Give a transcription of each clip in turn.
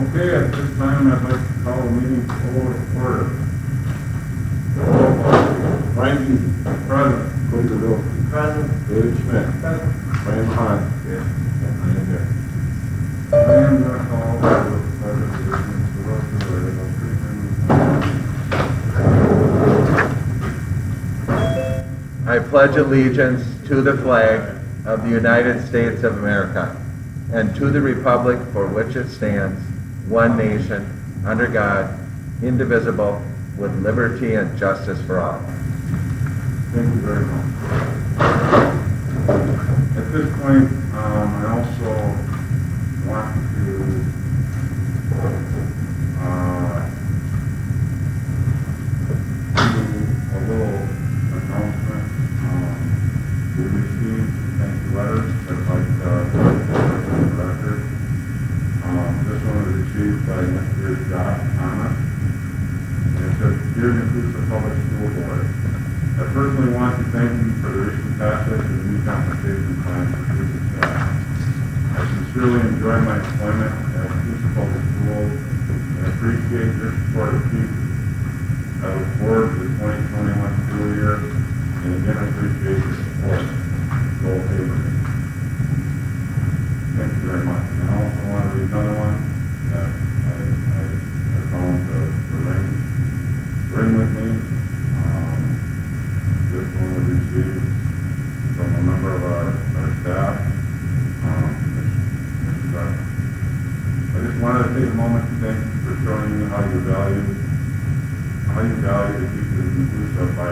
Okay, at this time, I'd like to call the meeting to order. Frank Eaton. Present. Cody Bill. Present. David Schmidt. Present. Brian Hahn. Yes. And I am here. I am going to call the pledge of allegiance to the original treatment. I pledge allegiance to the flag of the United States of America and to the republic for which it stands, one nation, under God, indivisible, with liberty and justice for all. Thank you very much. At this point, I also want to do a little announcement. We received thank you letters that I'd like to put on the record. This one was received by Mr. Josh Thomas. And it says, Dear Nekoosa Public School Board, I personally want to thank you for the recent passage of the new compensation plan for teaching staff. I sincerely enjoy my employment at Nekoosa Public Schools and appreciate your support of teachers. I look forward to the 2021 school year and again appreciate your support. Joel Haberman. Thank you very much. And I also want to read another one that I found to ring with me. This one was received from a member of our staff. I just wanted to take a moment to thank you for showing me how you value the teachers in Nekoosa by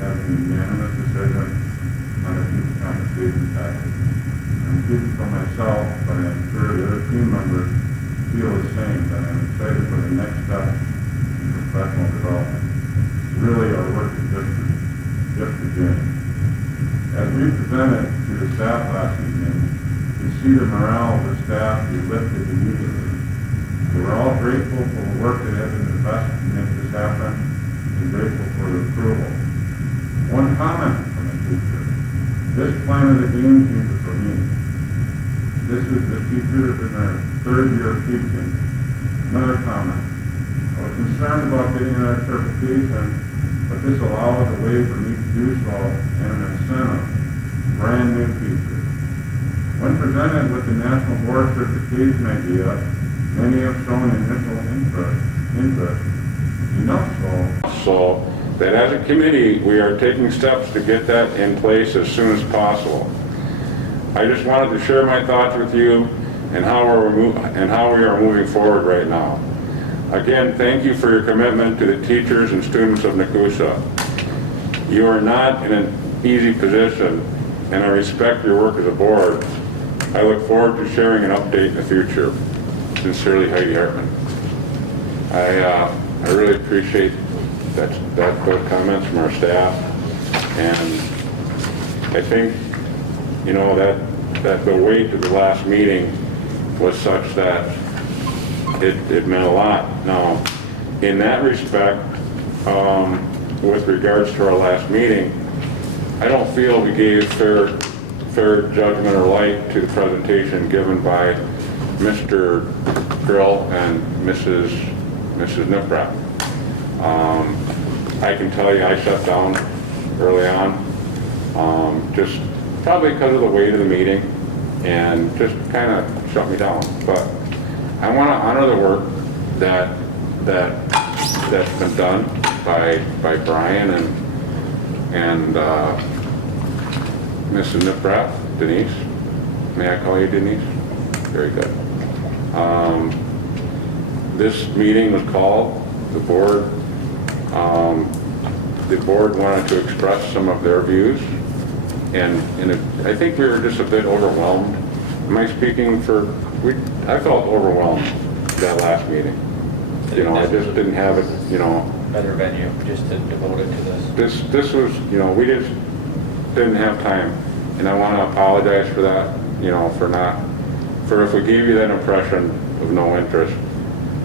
having a unanimous decision on the teacher compensation package. I'm speaking for myself, but I'm sure the other team members feel the same, that I'm excited for the next step in professional development. Really, our work is just beginning. As we presented to the staff last evening, we see the morale of the staff be lifted immediately. We're all grateful for the work that has been invested to make this happen and grateful for the approval. One comment from the teacher. This plan is a game changer for me. This teacher is in their third year of teaching. Another comment. I was concerned about getting another certification, but this allows a way for me to do so and an incentive. Brand new teachers. When presented with the National Board certification idea, many have shown initial interest. Enough so that as a committee, we are taking steps to get that in place as soon as possible. I just wanted to share my thoughts with you and how we are moving forward right now. Again, thank you for your commitment to the teachers and students of Nekoosa. You are not in an easy position, and I respect your work as a board. I look forward to sharing an update in the future. Sincerely, Heidi Hartman. I really appreciate those comments from our staff, and I think that the weight of the last meeting was such that it meant a lot. Now, in that respect, with regards to our last meeting, I don't feel we gave fair judgment or light to the presentation given by Mr. Grill and Mrs. Niprath. I can tell you I shut down early on, just probably because of the weight of the meeting, and just kind of shut me down. But I want to honor the work that's been done by Brian and Mrs. Niprath, Denise. May I call you Denise? Very good. This meeting was called. The board wanted to express some of their views, and I think we were just a bit overwhelmed. Am I speaking for? I felt overwhelmed that last meeting. I just didn't have it. Better venue just to devote it to this. This was. We just didn't have time, and I want to apologize for that. For if we gave you that impression of no interest,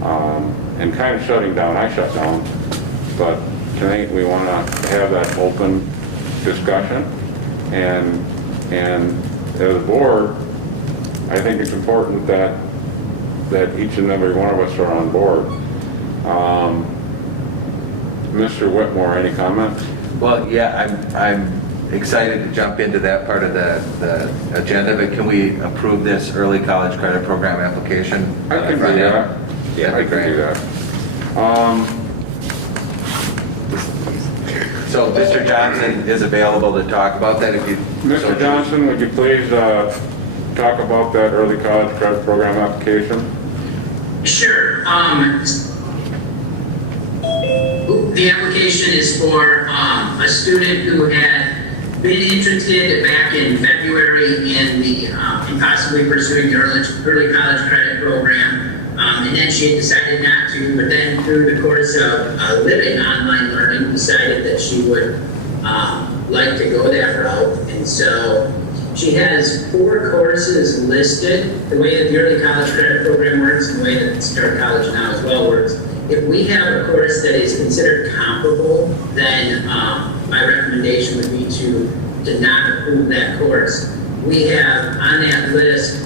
and kind of shutting down. I shut down, but tonight we want to have that open discussion, and as a board, I think it's important that that each and every one of us are on board. Mr. Whitmore, any comments? Well, yeah, I'm excited to jump into that part of the agenda, but can we approve this early college credit program application? I can do that. Yeah, I that'd be can do great. that. So Mr. Johnson is available to talk about that if you... so Mr. Johnson, would you please talk about that early college credit program application? Sure. The application is for a student who had been interested back in February in possibly pursuing the early college credit program. And then she had decided not to, but then through the course of living online learning, decided that she would like to go that route. And so she has 4 courses listed. The way that the early college credit program works and the way that the Start College Now as well works, if we have a course that is considered comparable, then my recommendation would be to not approve that course. We have on that list,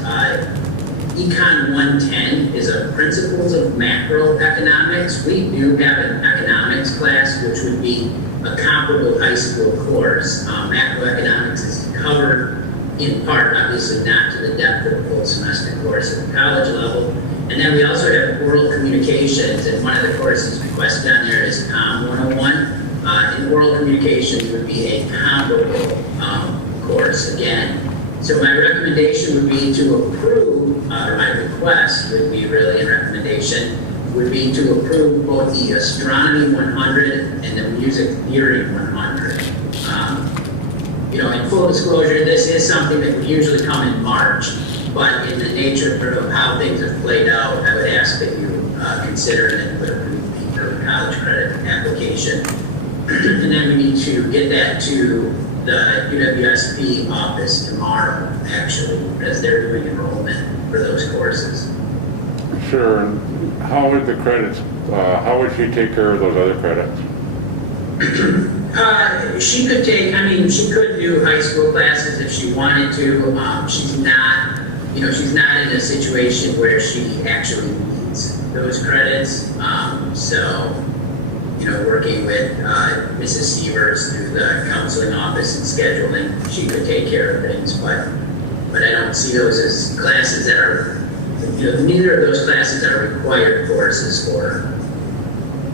Econ 110 is a Principles of Macroeconomics. We do have an economics class, which would be a comparable high school course. Macroeconomics is covered in part, obviously not to the depth of the full semester course at the college level. And then we also have oral communications, and one of the courses requested on there is COM 101. And oral communications would be a comparable course again. So my recommendation would be to approve, or my request would be really a recommendation, would be to approve both the Astronomy 100 and the Music Theory 100. In full disclosure, this is something that would usually come in March, but in the nature of how things have played out, I would ask that you consider and would approve the early college credit application. And then we need to get that to the UWSP office tomorrow, actually, because they're doing enrollment for those courses. Sure. And how would the credits, how would she take care of those other credits? She could she could do high school classes if she wanted to. She's not in a situation where she actually needs those credits. Working with Mrs. Severs through the counseling office and scheduling, she could take care of things, but I don't see those as classes that are, neither of those classes are required courses for her.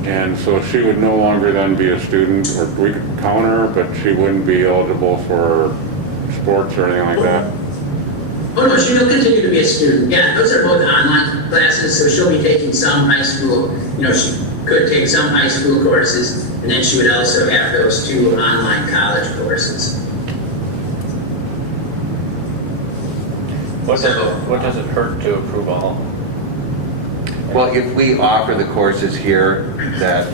And so she would no longer then be a student, or we could count her, but she wouldn't be eligible for sports or anything like that? Oh no, she'll continue to be a student. Yeah, those are both online classes, so she'll be taking some high school, she could take some high school courses, and then she would also have those 2 online college courses. What does it hurt to approve all? Well, if we offer the courses here, that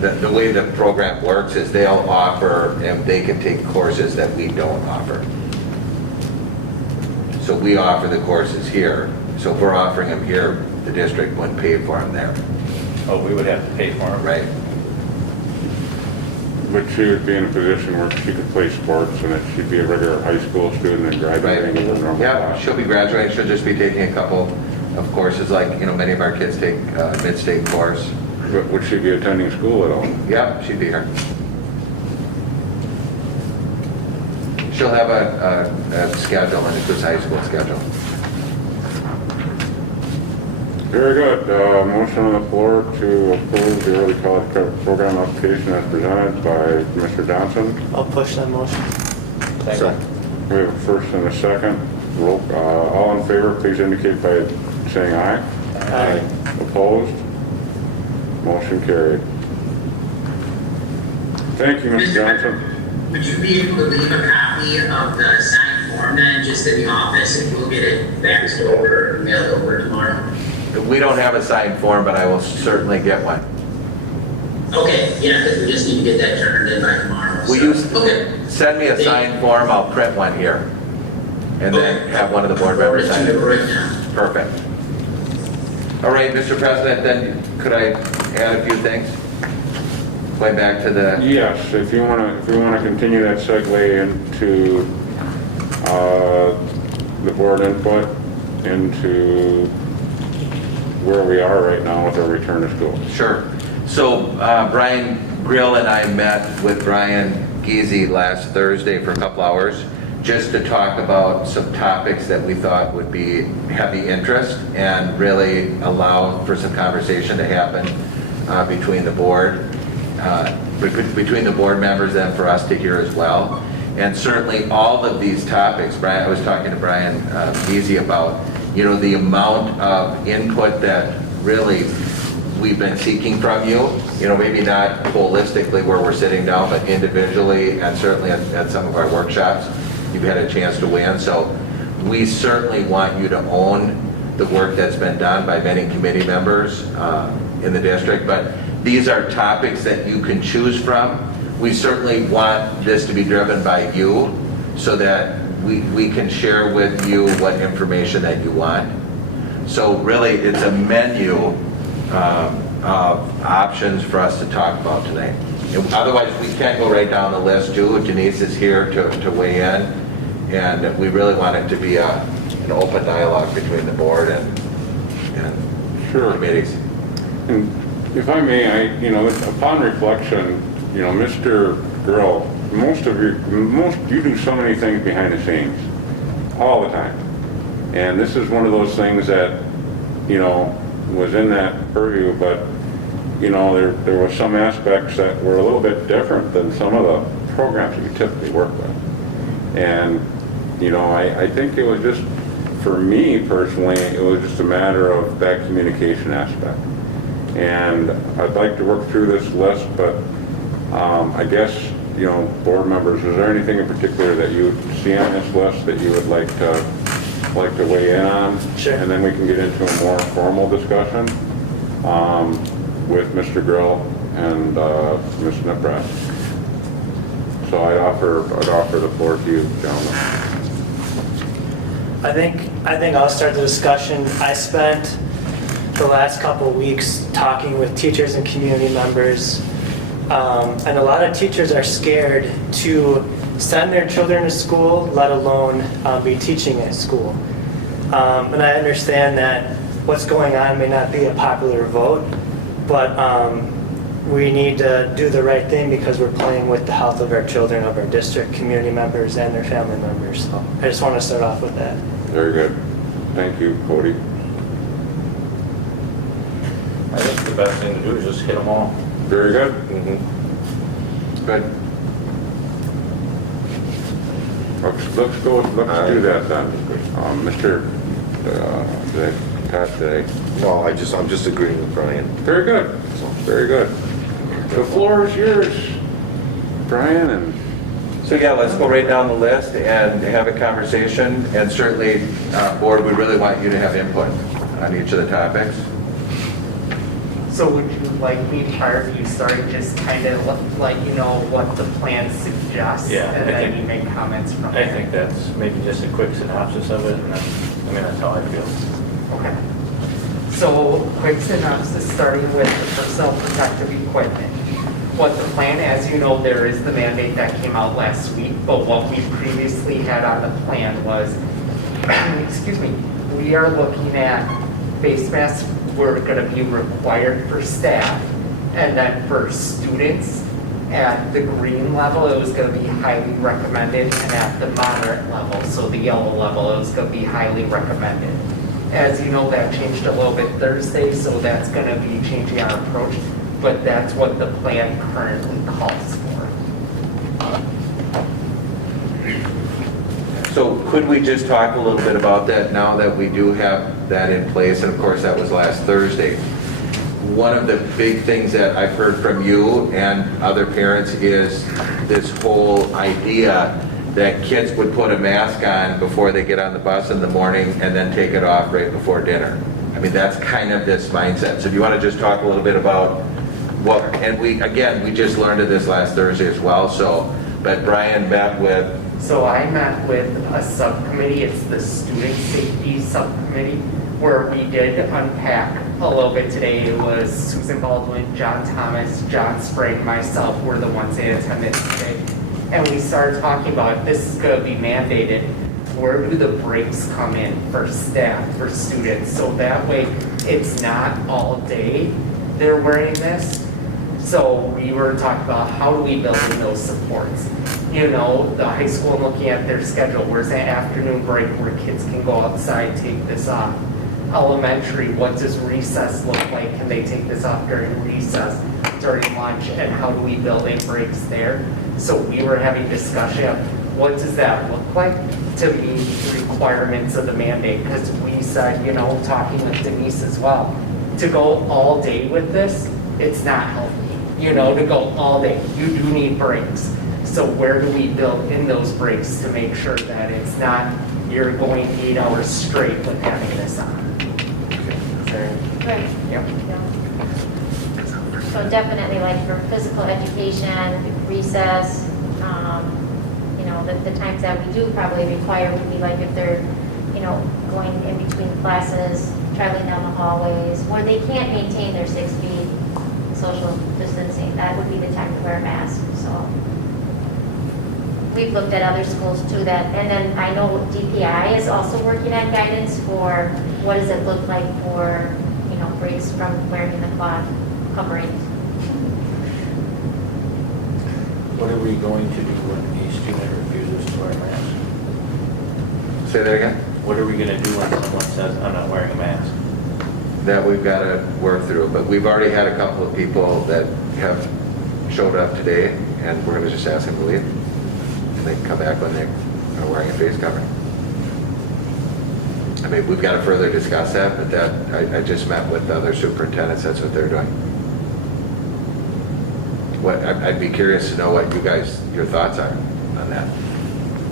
the way the program works is they'll offer, and they can take courses that we don't offer. So we offer the courses here. So if we're offering them here, the district wouldn't pay for them there. Oh, we would have to pay for them? Right. But she would be in a position where she could play sports and that she'd be a regular high school student and graduating in the normal Yeah, class. she'll be graduating. She'll just be taking a couple of courses, like, many of our kids take mid-state course. But would she be attending school at all? Yep, she'd be here. She'll have a schedule, and it's a high school schedule. Very good. Motion on the floor to approve the early college credit program application as presented by Mr. Johnson. I'll push that motion. Second. We have a first and a second. All in favor, please indicate by saying aye. Aye. Opposed? Motion carried. Thank you, Mr. Johnson. Would you be able to leave a copy of the signed form then, just in the office, and we'll get it faxed over or mailed over tomorrow? We don't have a signed form, but I will certainly get one. Okay, yeah, because we just need to get that turned in by tomorrow. Will you Okay. send me a signed form? I'll print one here. And then have one of the board members sign it. Right now. Perfect. All right, Mr. President, then could I add a few things? Going back to the... Yes, if you want to continue that segue into the board input, into where we are right now with our return to school. Sure. So Brian Grill and I met with Brian Giese last Thursday for a couple hours just to talk about some topics that we thought would be heavy interest and really allow for some conversation to happen between the board, between the board members and for us to hear as well. And certainly all of these topics, Brian, I was talking to Brian Giese about, you know, the amount of input that really we've been seeking from you, you know, maybe not holistically where we're sitting down, but individually and certainly at some of our workshops, you've had a chance to weigh in. So we certainly want you to own the work that's been done by many committee members in the district, but these are topics that you can choose from. We certainly want this to be driven by you so that we can share with you what information that you want. So really it's a menu of options for us to talk about tonight. And otherwise, we can go right down the list too. Denise is here to weigh in, and we really want it to be an open dialogue between the board and Sure. committees. And if I may, upon reflection, Mr. Grill, you do so many things behind the scenes, all the time. And this is one of those things that, was in that purview, but, there were some aspects that were a little bit different than some of the programs that we typically work with. And, I think it was just, for me personally, it was just a matter of that communication aspect. And I'd like to work through this list, but I guess, board members, is there anything in particular that you see on this list that you would like to weigh in on? Sure. And then we can get into a more formal discussion with Mr. Grill and Ms. Niprat. So I'd offer the floor to you, gentlemen. I think I'll start the discussion. I spent the last couple of weeks talking with teachers and community members, and a lot of teachers are scared to send their children to school, let alone be teaching at school. And I understand that what's going on may not be a popular vote, but we need to do the right thing because we're playing with the health of our children, of our district, community members, and their family members. So I just want to start off with that. Very good. Thank you, Cody. I think the best thing to do is just hit them all. Very good. Good. Let's do that then. Mr. Pat today. No, I'm just agreeing with Brian. Very good. Very good. The floor is yours, Brian. And So yeah, let's go right down the list and have a conversation. And certainly, board, we really want you to have input on each of the topics. So would you like me, prior to you starting, just kind of let you know what the plan suggests? Yeah, And then you make comments from there? I think that's maybe just a quick synopsis of it, and that's how I feel. Okay. So quick synopsis, starting with the personal protective equipment. What the plan, as you know, there is the mandate that came out last week, but what we previously had on the plan was, excuse me, we are looking at face masks were going to be required for staff, and then for students at the green level, it was going to be highly recommended, and at the moderate level, so the yellow level, it was going to be highly recommended. As you know, that changed a little bit Thursday, so that's going to be changing our approach, but that's what the plan currently calls for. So could we just talk a little bit about that now that we do have that in place? And of course, that was last Thursday. One of the big things that I've heard from you and other parents is this whole idea that kids would put a mask on before they get on the bus in the morning and then take it off right before dinner. I mean, that's kind of this mindset. So if you want to just talk a little bit about what, and we just learned of this last Thursday as well. So, but Brian met with, So I met with a subcommittee, it's the Student Safety Subcommittee, where we did unpack a little bit today. It was Susan Baldwin, John Thomas, John Sprague, myself were the ones in attendance today. And we started talking about if this is going to be mandated, where do the breaks come in for staff, for students? So that way, it's not all day they're wearing this. So we were talking about how do we build in those supports? You know, the high school looking at their schedule, where's that afternoon break where kids can go outside, take this off? Elementary, what does recess look like? Can they take this off during recess, during lunch, and how do we build in breaks there? So we were having discussion of what does that look like to meet the requirements of the mandate? Because we said, you know, talking with Denise as well, to go all day with this, it's not healthy. You know, to go all day, you do need breaks. So where do we build in those breaks to make sure that it's not, you're going 8 hours straight with having this on? Right. Yep. So definitely like for physical education, recess, you know, the times that we do probably require would be like if they're, you know, going in between classes, traveling down the hallways, where they can't maintain their 6 feet social distancing, that would be the time to wear a mask, so. We've looked at other schools too that, and then I know DPI is also working on guidance for what does it look like for, you know, breaks from wearing the cloth coverings. What are we going to do when a student refuses to wear a mask? Say that again? What are we gonna do when someone says, I'm not wearing a mask? That we've got to work through, but we've already had a couple of people that have showed up today, and we're going to just ask them to leave. And they can come back when they are wearing a face covering. I mean, we've got to further discuss that, but that, I just met with other superintendents, that's what they're doing. I'd be curious to know what you guys, your thoughts are on that.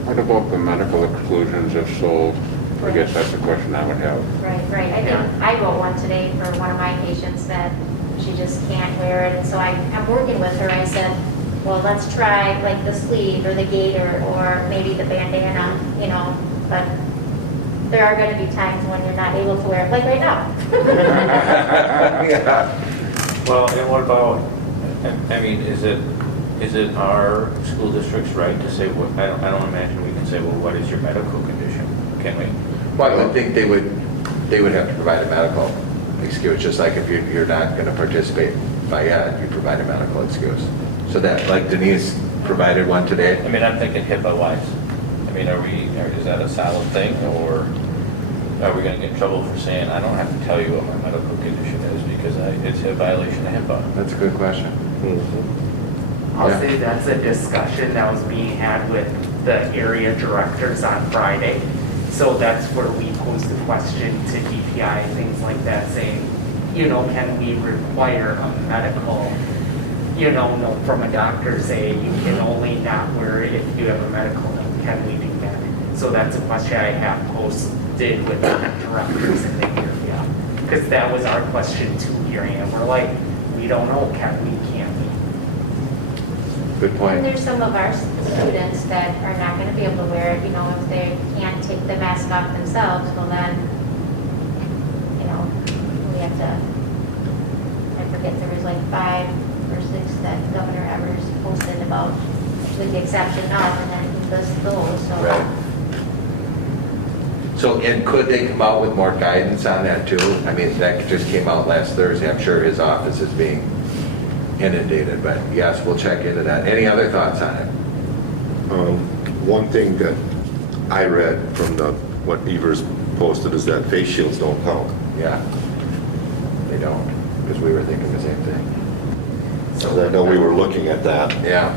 What about the medical exclusions? If so, I guess that's a question I would have. Right. I think I wrote one today for one of my patients that she just can't wear it, and so I'm working with her. I said, well, let's try like the sleeve or the gaiter or maybe the bandana, you know, but there are going to be times when you're not able to wear it, like right now. Yeah. Well, and what about, I mean, is it our school district's right to say, what? I don't imagine we can say, well, what is your medical condition? Can we? Well, I would think they would have to provide a medical excuse, just like if you're not going to participate by ed, you provide a medical excuse. So that, like Denise provided one today. I mean, I'm thinking HIPAA wise. I mean, is that a solid thing, or are we gonna get in trouble for saying, I don't have to tell you what my medical condition is because it's a violation of HIPAA? That's a good question. I'll Yeah. say that's a discussion that was being had with the area directors on Friday. So that's where we posed the question to DPI and things like that, saying, you know, can we require a medical, you know, note from a doctor saying you can only not wear it if you have a medical note? Can we do that? So that's a question I have posted with the directors in the area. Because that was our question too, hearing, and we're like, we don't know, can we, can't we? Good And point. there's some of our students that are not going to be able to wear it, you know, if they can't take the mask off themselves, well then, you know, we have to, I forget, there was like 5 or 6 that Governor Evers posted about, with the exception of, and then he lists those, so. Right. So, and could they come out with more guidance on that too? I mean, that just came out last Thursday. I'm sure his office is being inundated, but yes, we'll check into that. Any other thoughts on it? One thing that I read from what Evers posted is that face shields don't count. Yeah. They don't, because we were thinking the same thing. So I know we were looking at that. Yeah,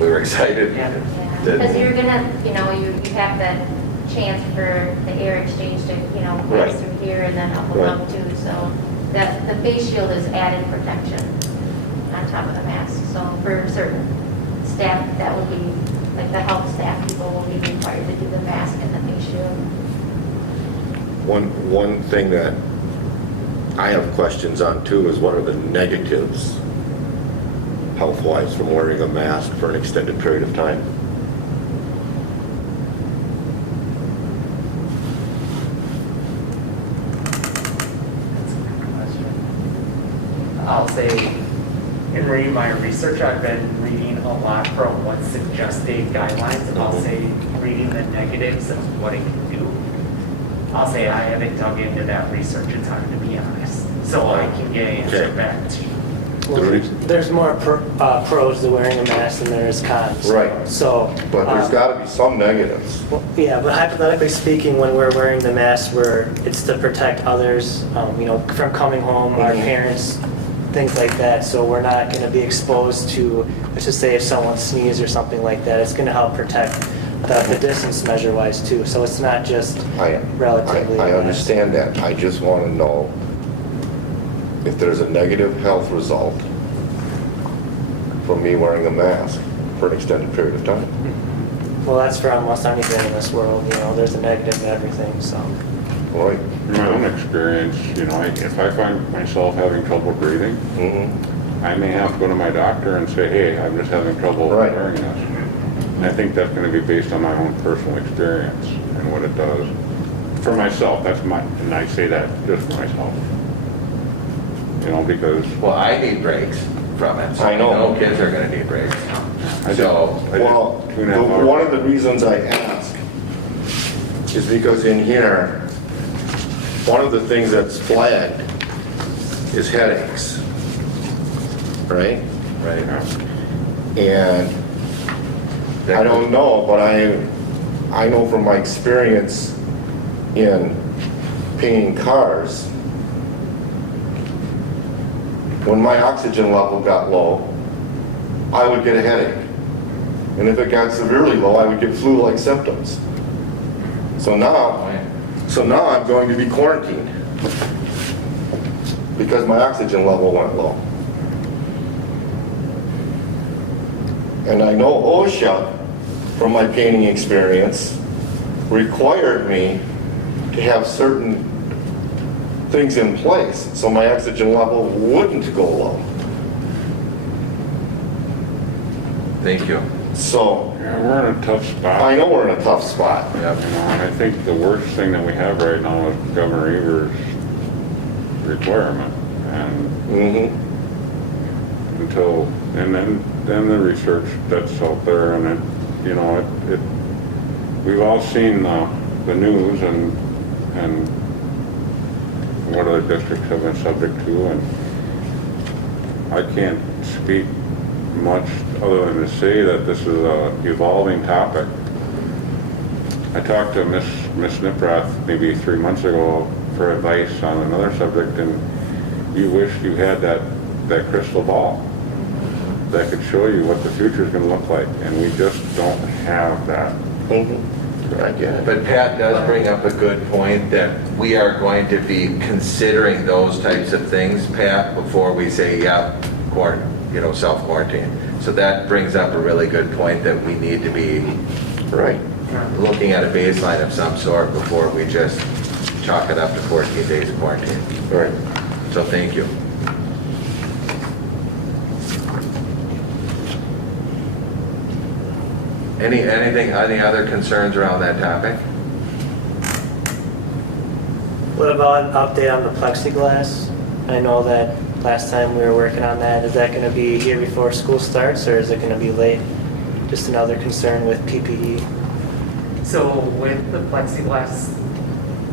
we were excited. Yeah. Because you're gonna, you know, you have the chance for the air exchange to, you know, Right. pass through here and then up Right. above too, so that, the face shield is added protection on top of the mask, so for certain staff, that will be, like the health staff people will be required to do the mask and the face shield. One thing that I have questions on too is what are the negatives health-wise from wearing a mask for an extended period of time? I'll say, in reading my research, I've been reading a lot from what suggested guidelines, and I'll say reading the negatives of what it can do, I'll say I haven't dug into that research a ton, to be honest. So I can get an answer Okay. back to you. Well, there's more pros to wearing a mask than there is cons. Right. So. But there's got to be some negatives. Well, yeah, but hypothetically speaking, when we're wearing the mask, it's to protect others, from coming home, our parents, things like that. So we're not going to be exposed to, let's just say if someone sneezes or something like that, it's going to help protect the distance measure-wise too. So it's not just relatively. I understand that. I just want to know if there's a negative health result from me wearing a mask for an extended period of time. Well, that's for almost anything in this world. There's a negative in everything. So. Right. In my own experience, if I find myself having trouble breathing, I may have to go to my doctor and say, hey, I'm just having trouble Right. wearing this. And I think that's going to be based on my own personal experience and what it does. For myself, and I say that just for myself. Because Well, I need breaks from it. So I know. Kids are gonna need breaks. I So, Well, 2.5 hours. one of the reasons I ask is because in here, one of the things that's flagged is headaches, right? right. And I don't know, but I know from my experience in painting cars, when my oxygen level got low, I would get a headache. And if it got severely low, I would get flu-like symptoms. So now I'm going to be quarantined because my oxygen level went low. And I know OSHA, from my painting experience, required me to have certain things in place so my oxygen level wouldn't go low. Thank you. So Yeah, we're in a tough spot. I know we're in a tough spot. Yep. And I think the worst thing that we have right now is Governor Evers' requirement. And then the research that's out there, and we've all seen the news and what other districts have been subject to, and I can't speak much other than to say that this is a evolving topic. I talked to Miss Niprath maybe 3 months ago for advice on another subject, and you wish you had that crystal ball that could show you what the future is going to look like, and we just don't have that. I get it. But Pat does bring up a good point that we are going to be considering those types of things, Pat, before we say, self-quarantine. So that brings up a really good point that we need to be Right. looking at a baseline of some sort before we just chalk it up to 14 days of quarantine. Right. So thank you. Any other concerns around that topic? What about an update on the plexiglass? I know that last time we were working on that. Is that going to be here before school starts, or is it going to be late? Just another concern with PPE. So with the plexiglass,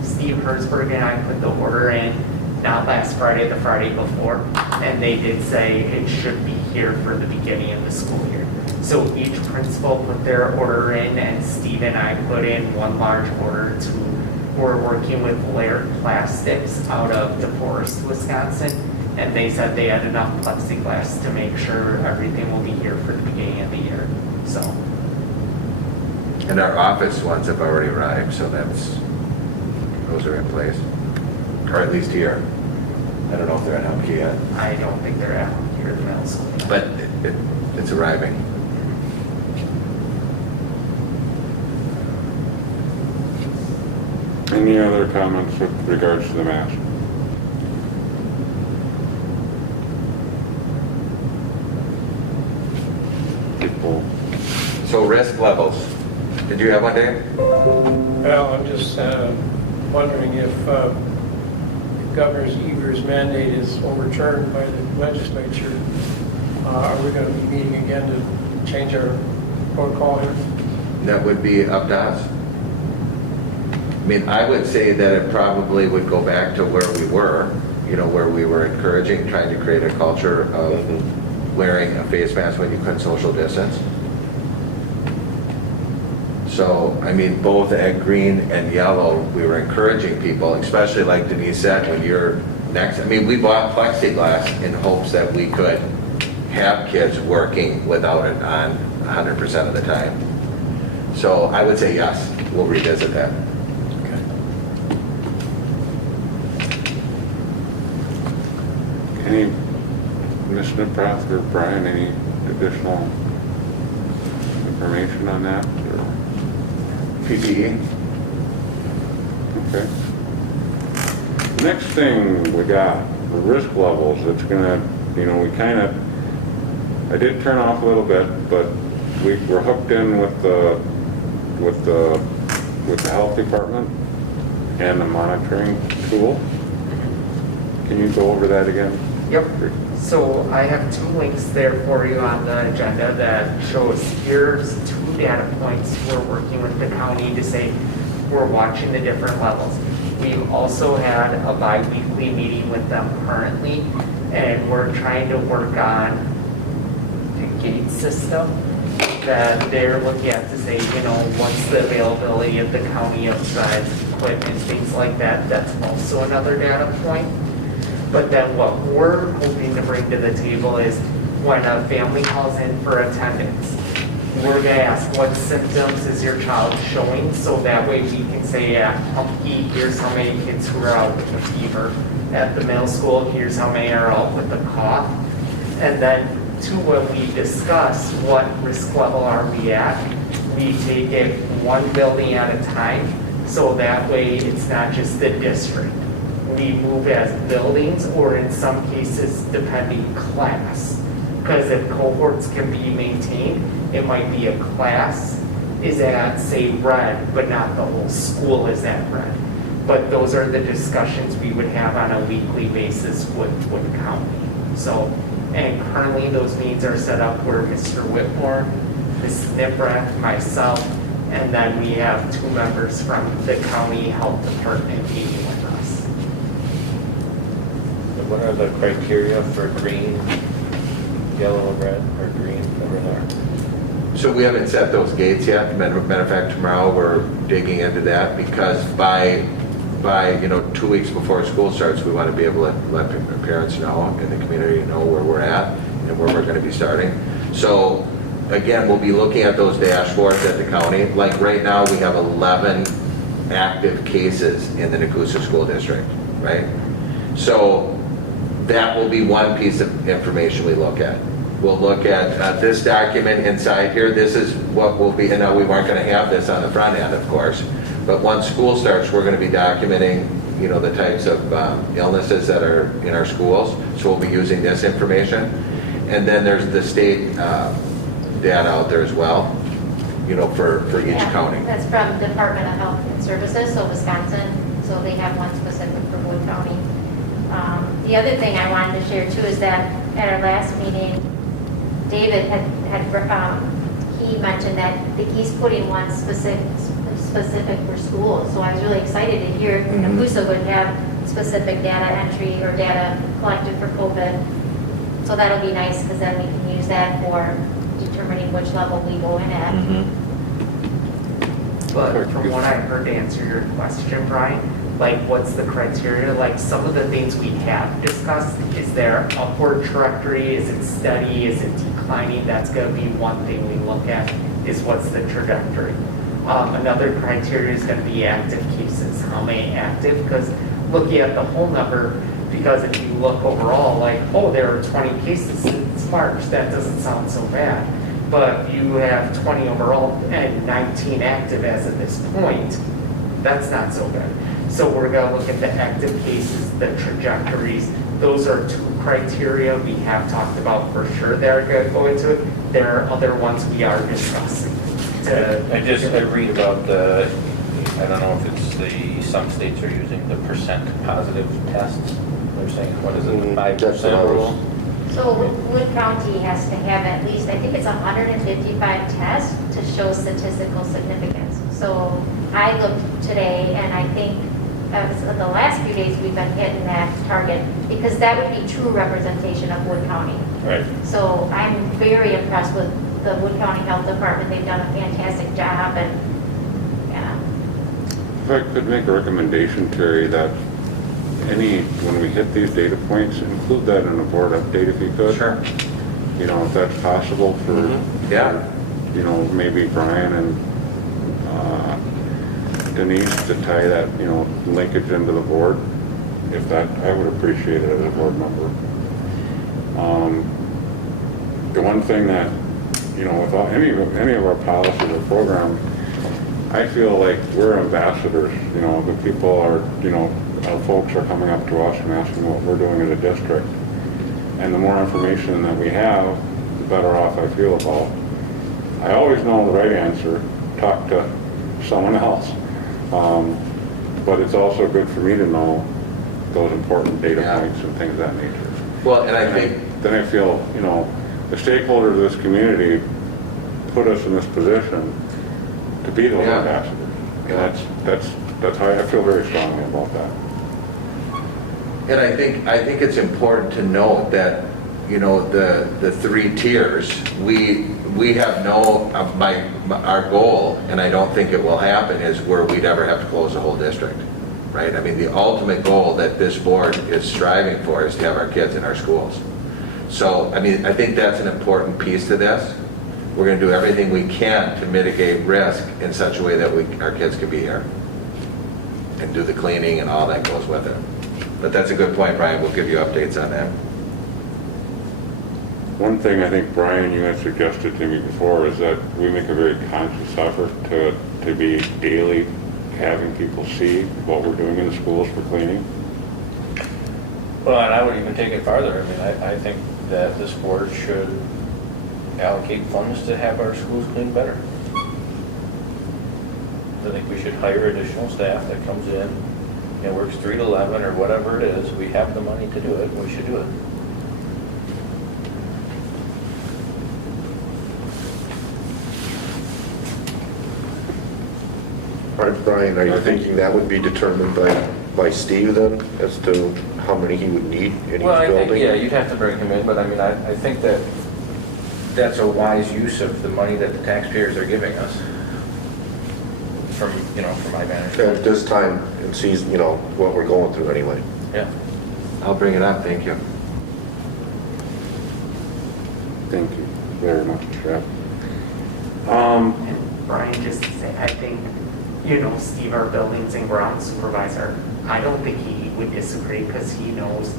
Steve Herzberg and I put the order in, not last Friday, the Friday before, and they did say it should be here for the beginning of the school year. So each principal put their order in, and Steve and I put in one large order we're working with Laird Plastics out of DeForest, Wisconsin, and they said they had enough plexiglass to make sure everything will be here for the beginning of the year, so. And our office ones have already arrived, so those are in place. Or at least here. I don't know if they're at Humke yet, I don't think they're at here at the middle school. but it's arriving. Any other comments with regards to the mask? People, So risk levels. Did you have one, Dave? Well, I'm just wondering if Governor Evers' mandate is overturned by the legislature, are we going to be meeting again to change our protocol here? that would be up to us. I mean, I would say that it probably would go back to where we were, where we were encouraging, trying to create a culture of wearing a face mask when you couldn't social distance. So, I mean, both at green and yellow, we were encouraging people, especially like Denise said, when you're next, I mean, we bought plexiglass in hopes that we could have kids working without it on 100% of the time. So I would say yes, we'll revisit that. Any, Ms. Niprath or Brian, any additional information on that? Or- PPE? Okay. Next thing we got, the risk levels. It's gonna, I did turn off a little bit, but we're hooked in with the health department and the monitoring tool. Can you go over that again? Yep. So I have 2 links there for you on the agenda that shows here's 2 data points. We're working with the county to say we're watching the different levels. We've also had a bi-weekly meeting with them currently, and we're trying to work on the gate system that they're looking at to say, what's the availability of the county of size, equipment, things like that. That's also another data point. But then what we're hoping to bring to the table is when a family calls in for attendance, we're going to ask what symptoms is your child showing, so that way we can say at Pumpkey, here's how many kids who are out with a fever. At the middle school, here's how many are out with a cough. And then when we discuss what risk level are we at, we take it one building at a time, so that way it's not just the district. We move as buildings, or in some cases, depending class. Because if cohorts can be maintained, it might be a class is at, say, red, but not the whole school is at red. But those are the discussions we would have on a weekly basis with county. So, and currently those meetings are set up where Mr. Whitmore, Ms. Niprath, myself, and then we have 2 members from the county health department meeting with us. What are the criteria for green, yellow, red, or green, whatever they are? So we haven't set those gates yet. Matter of fact, tomorrow we're digging into that, because by 2 weeks before school starts, we want to be able to let parents know and the community know where we're at and where we're going to be starting. So again, we'll be looking at those dashboards at the county. Like right now, we have 11 active cases in the Nekoosa School District, right? So that will be one piece of information we look at. We'll look at this document inside here. This is what will be, and now we weren't going to have this on the front end, of course, but once school starts, we're going to be documenting, the types of illnesses that are in our schools. So we'll be using this information. And then there's the state data out there as well, for each county. That's from Department of Health and Services, so Wisconsin, so they have one specific for Wood County. The other thing I wanted to share too is that at our last meeting, David he mentioned that he's putting one specific for schools. So I was really excited to hear Nekoosa would have specific data entry or data collected for COVID. So that'll be nice, because then we can use that for determining which level we go in at. But from what I heard, to answer your question, Brian, like what's the criteria? Like some of the things we have discussed, is there upward trajectory? Is it steady? Is it declining? That's going to be one thing we look at, is what's the trajectory. Another criteria is going to be active cases. How many active? Because looking at the whole number, because if you look overall, like, oh, there are 20 cases since March, that doesn't sound so bad. But you have 20 overall and 19 active as of this point, that's not so good. So we're going to look at the active cases, the trajectories. Those are 2 criteria we have talked about for sure that are going to go into it. There are other ones we are discussing. I read about I don't know if it's some states are using the percent positive tests. They're saying, what is it, the 5% rule? So Wood County has to have at least, I think it's 155 tests to show statistical significance. So I looked today, and I think the last few days we've been hitting that target, because that would be true representation of Wood County. Right. So I'm very impressed with the Wood County Health Department. They've done a fantastic job, and yeah. If I could make a recommendation, Terry, that when we hit these data points, include that in a board update if you could. Sure. You know, if that's possible for, Yeah. you know, maybe Brian and Denise to tie that, you know, linkage into the board. If that, I would appreciate it as a board member. The one thing that, you know, without any of our policies or programs, I feel like we're ambassadors. You know, the people are, you know, our folks are coming up to us and asking what we're doing as a district. And the more information that we have, the better off I feel about. I always know the right answer, talk to someone else. But it's also good for me to know those important data points and things of that nature. Well, and I think, Then I feel, you know, the stakeholders of this community put us in this position to be those Yeah. ambassadors. And that's how I feel very strongly about that. and I think it's important to note that, you know, the three tiers, we have our goal, and I don't think it will happen, is where we'd ever have to close the whole district, right? I mean, the ultimate goal that this board is striving for is to have our kids in our schools. So, I mean, I think that's an important piece to this. We're going to do everything we can to mitigate risk in such a way that our kids can be here and do the cleaning and all that goes with it. But that's a good point, Brian. We'll give you updates on that. One thing I think, Brian, you had suggested to me before is that we make a very conscious effort to be daily having people see what we're doing in the schools for cleaning. Well, and I would even take it farther. I mean, I think that this board should allocate funds to have our schools cleaned better. I think we should hire additional staff that comes in and works 3 to 11 or whatever it is. We have the money to do it, we should do it. All right, Brian, are you thinking that would be determined by Steve then, as to how many he would need in each Well, I think, building? yeah, you'd have to bring him in, but I mean, I think that that's a wise use of the money that the taxpayers are giving us from my vantage point. At this time, and sees, you know, what we're going through anyway. Yeah. I'll bring it up. Thank you. Thank you very much, Jeff. And Brian, just to say, I think, you know, Steve, our buildings and grounds supervisor, I don't think he would disagree, because he knows,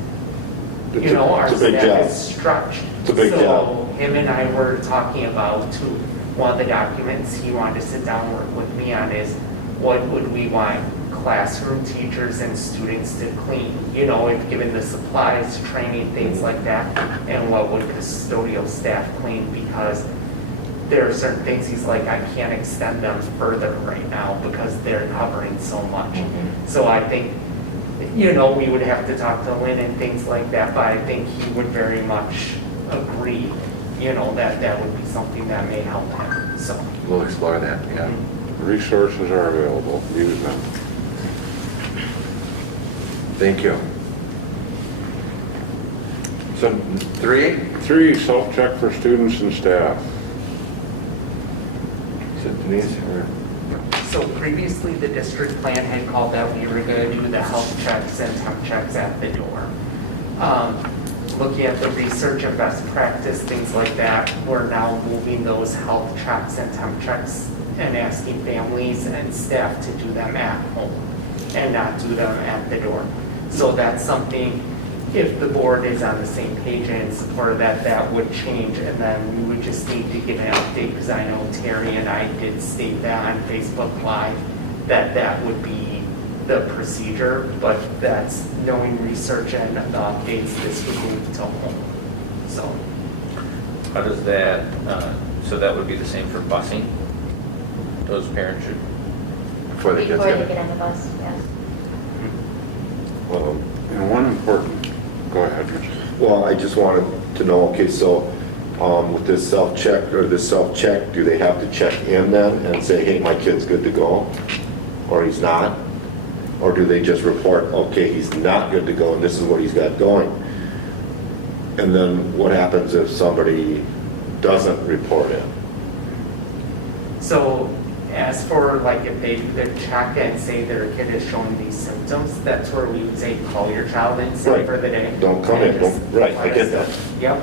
you know, our It's a big staff job. is stretched. It's a big So job. him and I were talking about, too, one of the documents he wanted to sit down and work with me on is, what would we want classroom teachers and students to clean? You know, if given the supplies, training, things like that, and what would custodial staff clean? Because there are certain things he's like, I can't extend them further right now because they're covering so much. So I think, you know, we would have to talk to Lynn and things like that, but I think he would very much agree, you know, that would be something that may help him, so. We'll explore that, yeah. Resources are available, use them. Thank you. So 3? 3, self-check for students and staff. So Denise, or? So previously, the district plan had called out we were going to do the health checks and temp checks at the door. Looking at the research and best practice, things like that, we're now moving those health checks and temp checks and asking families and staff to do them at home and not do them at the door. So that's something, if the board is on the same page and in support of that, that would change, and then we would just need to get an update, because I know Terry and I did state that on Facebook Live, that would be the procedure, but that's knowing research and the updates, this would move to home, so. How does that, so that would be the same for busing? Those parents should, Before the kids Before they get get on the bus, yes. Well, And one important, go ahead, Richard. Well, I just wanted to know, okay, so with this self-check or this self-check, do they have to check in then and say, hey, my kid's good to go, or he's not? Or do they just report, okay, he's not good to go and this is what he's got going? And then what happens if somebody doesn't report it? So as for like if they do their check and say their kid is showing these symptoms, that's where we would say call your child in sick Right. for the day. Don't come in, And just don't- right, I let get us that. know. Yep.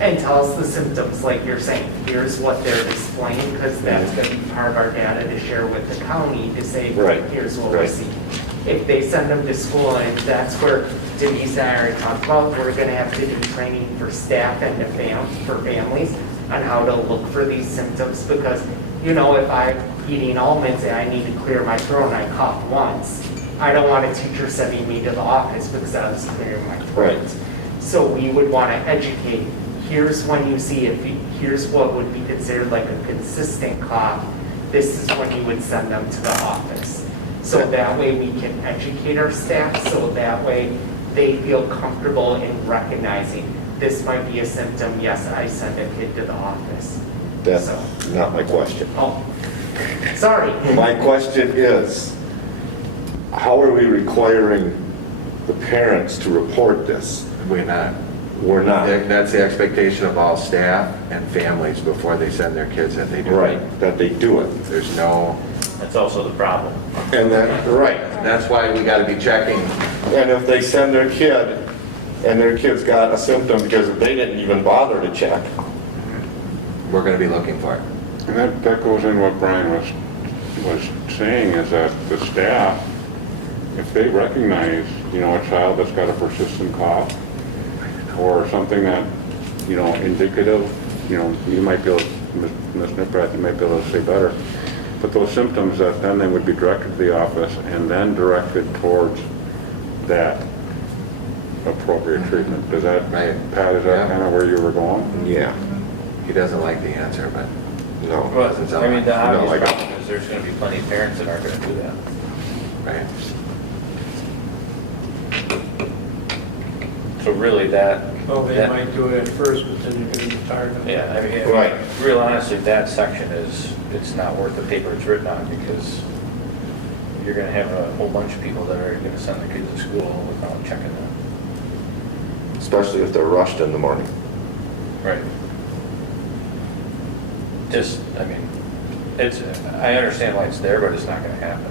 And tell us the symptoms, like you're saying, here's what they're displaying, because that's going to be part of our data to share with the county to say, Right. here's what we Right. see. If they send them to school, and that's where Denise and I already talked about, we're going to have to do training for staff and for families on how to look for these symptoms, because, you know, if I'm eating almonds and I need to clear my throat and I cough once, I don't want a teacher sending me to the office because I was clearing my throat. Right. So we would want to educate, here's when you see it, here's what would be considered like a consistent cough, this is when you would send them to the office. So that way we can educate our staff, so that way they feel comfortable in recognizing this might be a symptom, yes, I send a kid to the office. That's So- not my question. Oh, sorry. My question is, how are we requiring the parents to report this? We're not. We're not. That's the expectation of all staff and families before they send their kids that they do it. Right, that they do it. There's no, That's also the problem. And then, right. that's why we got to be checking. And if they send their kid and their kid's got a symptom because they didn't even bother to check. We're going to be looking for it. And that goes in what Brian was saying, is that the staff, if they recognize, you know, a child that's got a persistent cough or something that, you know, indicative, you know, you might be able, Ms. Niprath, you might be able to say better, but those symptoms that then they would be directed to the office and then directed towards that appropriate treatment. Does that, Right. Pat, is that Yeah. kind of where you were going? Yeah, He doesn't like the answer, but no. Well, doesn't sound I mean, the like- no, I obvious don't. problem is there's going to be plenty of parents that aren't going to do that. right. So really that. Well, they that- might do it at first, but then you're going to be tired of it. Yeah, I mean, Right. real honestly, that section it's not worth the paper it's written on, because you're going to have a whole bunch of people that are going to send their kids to school without checking them. Especially if they're rushed in the morning. Right. Just, I mean, I understand why it's there, but it's not going to happen.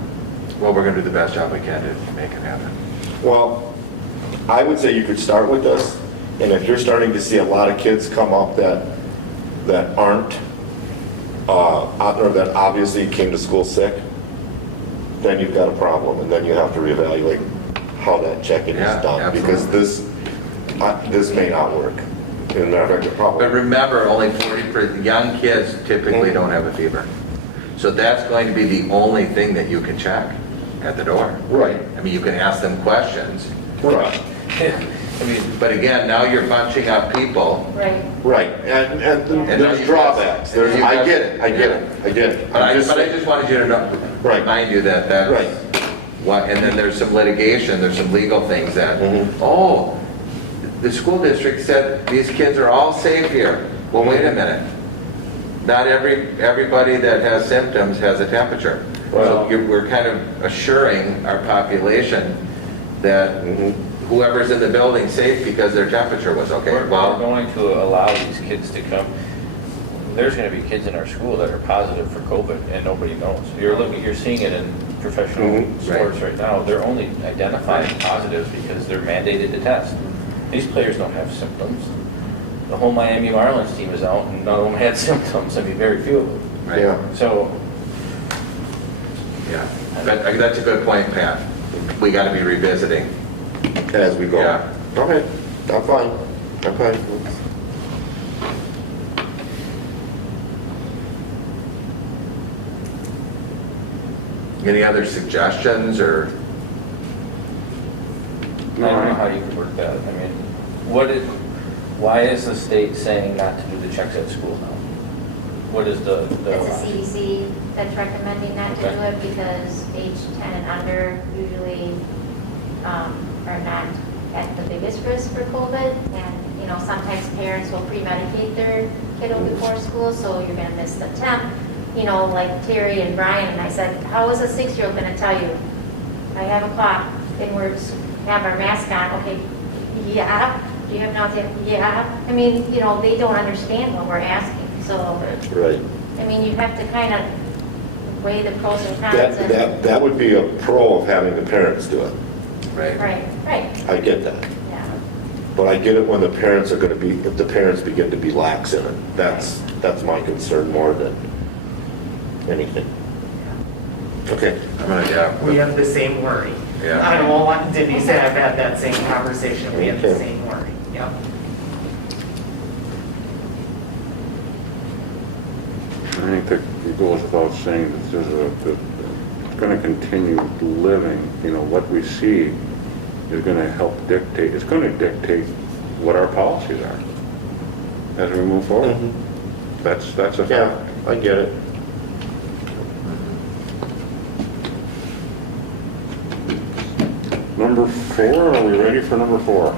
Well, we're going to do the best job we can to make it happen. Well, I would say you could start with this, and if you're starting to see a lot of kids come up that aren't, or that obviously came to school sick, then you've got a problem, and then you have to reevaluate how that checking Yeah, is done, absolutely. because this may not work. And matter of fact, it But probably. remember, only 40% young kids typically don't have a fever. So that's going to be the only thing that you can check at the door. Right, I mean, you can ask them questions, right, I mean, but again, now you're bunching up people. Right. right, and now there's you've drawbacks, got- and I you've get got- it, I get it. But I I'm just just wanted you to know, Right. remind you that that's Right. what, and then there's some litigation, there's some legal things that, Mhm. oh, the school district said these kids are all safe here. Well, wait a minute. Not everybody that has symptoms has a temperature. So Well- we're kind of assuring our population that Mhm. whoever's in the building safe because their temperature was okay. we're Well, going to allow these kids to come. There's going to be kids in our school that are positive for COVID and nobody knows. You're seeing it in professional Mhm. sports right now. They're only identifying positives because they're mandated to test. These players don't have symptoms. The whole Miami Marlins team is out and none of them had symptoms. I mean, very few of them. right. Yeah. So, Yeah, but that's a good point, Pat. We got to be revisiting. As we go. Yeah. Okay, I'm fine, okay. Any other suggestions or? I don't know how you could work that. I mean, why is the state saying not to do the checks at school now? What is the? It's the CDC that's recommending not to do Okay. it because age 10 and under usually are not at the biggest risk for COVID. And, sometimes parents will pre-medicate their kiddo before school, so you're gonna miss the temp. Like Terry and Brian, and I said, how is a 6-year-old gonna tell you? I have a clock, and we have our mask on, okay, yeah, do you have nausea? Yeah. I mean, they don't understand what we're asking, so, Right. I mean, you have to kind of weigh the pros and cons. That would be a pro of having the parents do it. Right? Right, I get that. yeah. But I get it when the parents are going to be, if the parents begin to be lax in it. That's my concern more than anything. Okay. I'm gonna, We have the same worry. Yeah. I don't want Denise and I've had that same conversation. We have the Okay. same worry. Yep. I think that it goes without saying that it's going to continue living. What we see is going to help dictate, it's going to dictate what our policies are as we move forward. That's a fact. Yeah, I get it. Number 4, are we ready for number 4?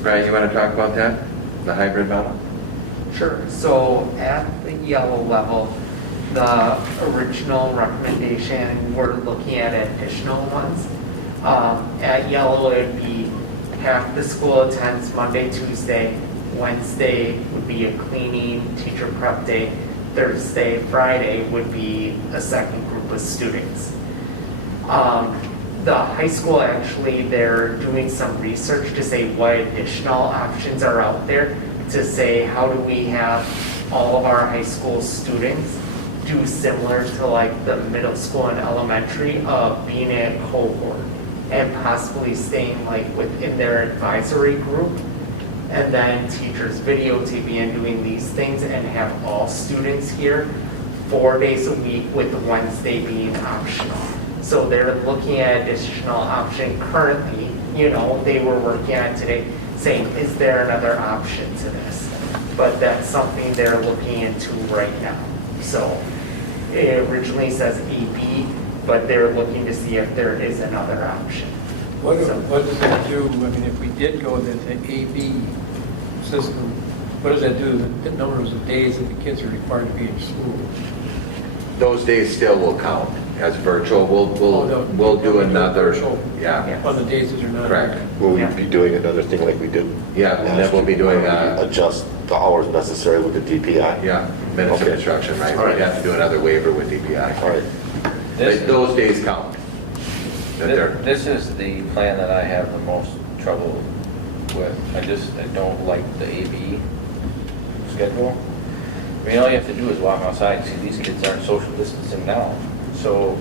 Brian, you want to talk about that? The hybrid model? Sure. So at the yellow level, the original recommendation, we're looking at additional ones. At yellow, it would be half the school attends Monday, Tuesday. Wednesday would be a cleaning teacher prep day. Thursday, Friday would be a second group of students. The high school, actually, they're doing some research to say what additional options are out there to say how do we have all of our high school students do similar to like the middle school and elementary of being in a cohort and possibly staying like within their advisory group, and then teachers videotaping and doing these things and have all students here 4 days a week with Wednesday being optional. So they're looking at additional option currently, they were working on it today, saying, is there another option to this? But that's something they're looking into right now. So it originally says AB, but they're looking to see if there is another option. What does that do, if we did go with the AB system, what does that do to the numbers of days that the kids are required to be in school? Those days still will count as virtual. We'll do another, yeah, On the days that are not. correct. Will we be doing another thing like we did? Yeah, and then we'll be doing, Adjust the hours necessary with the DPI? yeah, minutes of Okay. instruction, right? All right. We'd have to do another waiver with DPI. All right. But those days count. That they're- This is the plan that I have the most trouble with. I don't like the AB schedule. All you have to do is walk outside and see these kids aren't social distancing now. So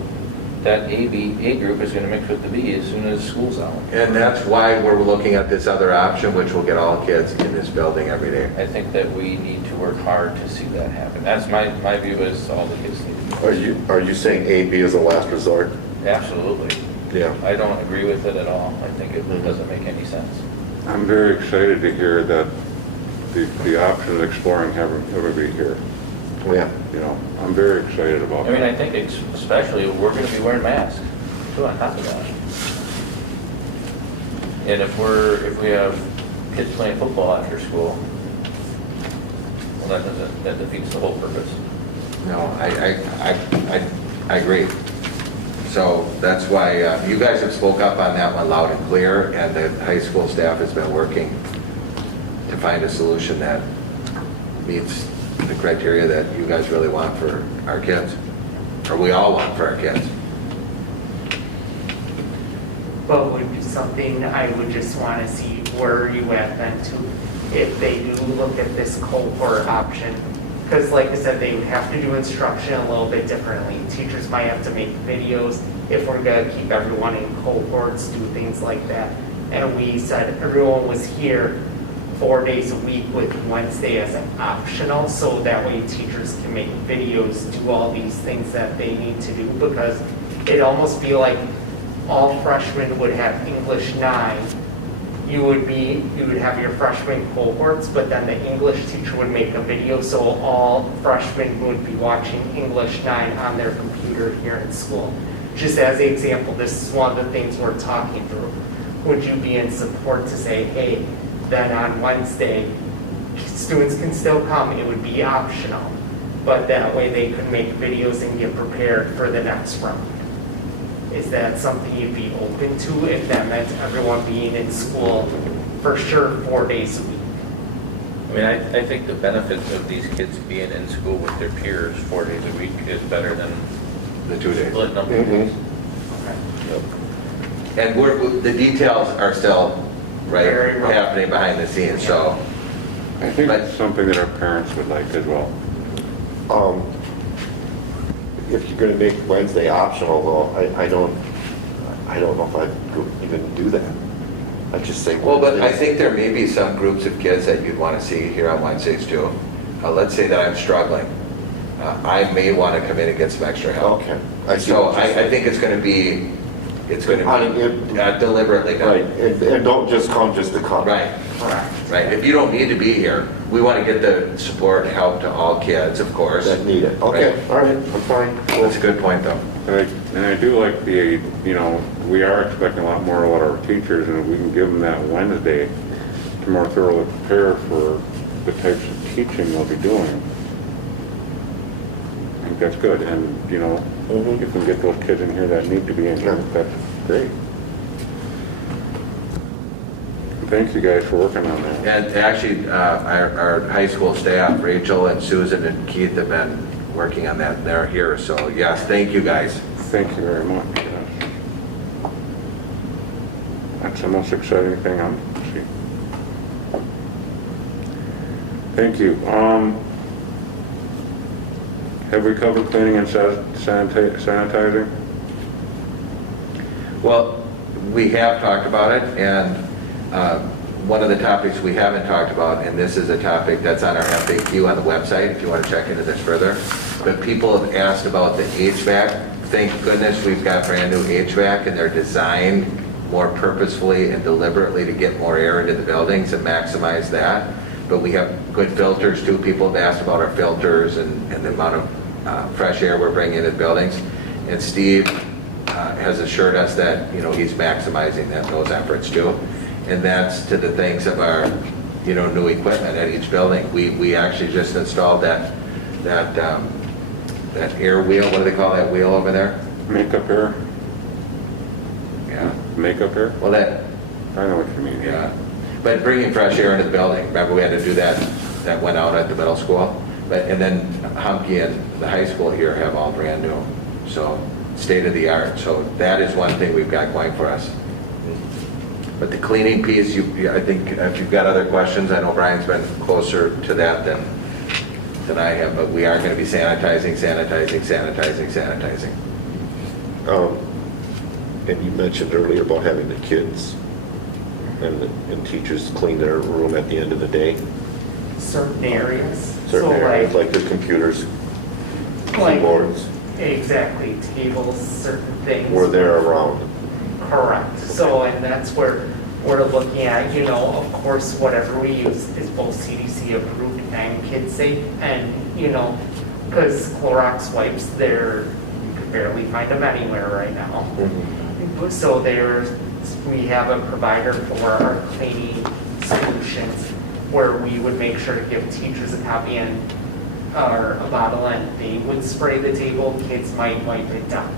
that A group is going to mix with the B as soon as school's out. And that's why we're looking at this other option, which will get all kids in this building every day. I think that we need to work hard to see that happen. That's my view is all the kids need to do. Are you saying AB is a last resort? Absolutely. Yeah. I don't agree with it at all. I think it doesn't make any sense. I'm very excited to hear that the option of exploring everybody here. Yeah. I'm very excited about that. I think especially we're going to be wearing masks too on top of that. And if we have kids playing football after school, well, that defeats the whole purpose. No, I agree. So that's why you guys have spoke up on that one loud and clear, and the high school staff has been working to find a solution that meets the criteria that you guys really want for our kids, or we all want for our kids. But would be something I would just want to see where you at then too, if they do look at this cohort option. Because like I said, they would have to do instruction a little bit differently. Teachers might have to make videos if we're going to keep everyone in cohorts, do things like that. And we said everyone was here 4 days a week with Wednesday as an optional, so that way teachers can make videos, do all these things that they need to do, because it'd almost be like all freshmen would have English 9. You would have your freshman cohorts, but then the English teacher would make a video, so all freshmen would be watching English 9 on their computer here in school. Just as an example, this is one of the things we're talking through. would you be in support to say, hey, then on Wednesday, students can still come, it would be optional, but that way they could make videos and get prepared for the next round? Is that something you'd be open to if that meant everyone being in school for sure 4 days a week? I mean, I think the benefits of these kids being in school with their peers 4 days a week is better than The 2 days. split number of days. And the details are still, right, Very rough. happening behind the scenes, so. I think that's something that our parents would like as well. If you're gonna make Wednesday optional, though, I don't know if I'd even do that. I'd just say Well, but I Wednesday. think there may be some groups of kids that you'd want to see here on Wednesdays too. Let's say that I'm struggling. I may want to come in and get some extra help. Okay. I see So what you're saying. I think it's going to be I- deliberately Right, done. and don't just come just to come. Right, right. If you don't need to be here, we want to get the support and help to all kids, of course. That need it. Okay, all right, I'm fine. That's a good point, though. And I do like we are expecting a lot more out of our teachers, and if we can give them that Wednesday to more thoroughly prepare for the types of teaching they'll be doing. I think that's good, and, Mhm. if we can get those kids in here that need to be in here, that's great. Thanks you guys for working on that. And actually, our high school staff, Rachel and Susan and Keith, have been working on that. They're here, so yes, thank you guys. Thank you very much. Yes. That's the most exciting thing I'm seeing. Thank you. Have we covered cleaning and sanitizing? Well, we have talked about it, and one of the topics we haven't talked about, and this is a topic that's on our FAQ on the website, if you want to check into this further, but people have asked about the HVAC. Thank goodness we've got brand new HVAC, and they're designed more purposefully and deliberately to get more air into the buildings and maximize that. But we have good filters too. People have asked about our filters and the amount of fresh air we're bringing into the buildings. And Steve has assured us that, he's maximizing those efforts too. And that's to the thanks of our, new equipment at each building. We actually just installed that air wheel. What do they call that wheel over there? Makeup air? Yeah. Makeup air? Well, that, I know what you mean. yeah. But bringing fresh air into the building. Remember we had to do that went out at the middle school? And then Humke and the high school here have all brand new. So state of the art. So that is one thing we've got going for us. But the cleaning piece, I think if you've got other questions, I know Brian's been closer to that than I have, but we are going to be sanitizing. And you mentioned earlier about having the kids and teachers clean their room at the end of the day. Certain areas. Certain So areas, like the computers, like- keyboards, Exactly, tables, certain things. where they're around. Correct. So, and that's where we're looking at, of course, whatever we use is both CDC approved and kid safe. And, because Clorox wipes, you could barely find them anywhere right now. So we have a provider for our cleaning solutions where we would make sure to give teachers a copy or a bottle, and they would spray the table, kids might wipe it down.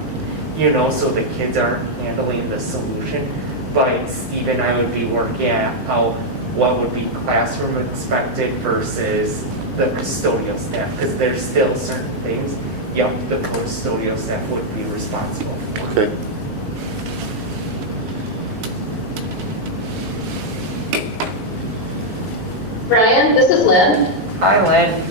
So the kids aren't handling the solution. But Steve and I would be working out what would be classroom expected versus the custodial staff, because there's still certain things, the custodial staff would be responsible for. Okay. Brian, this is Lynn. Hi, Len.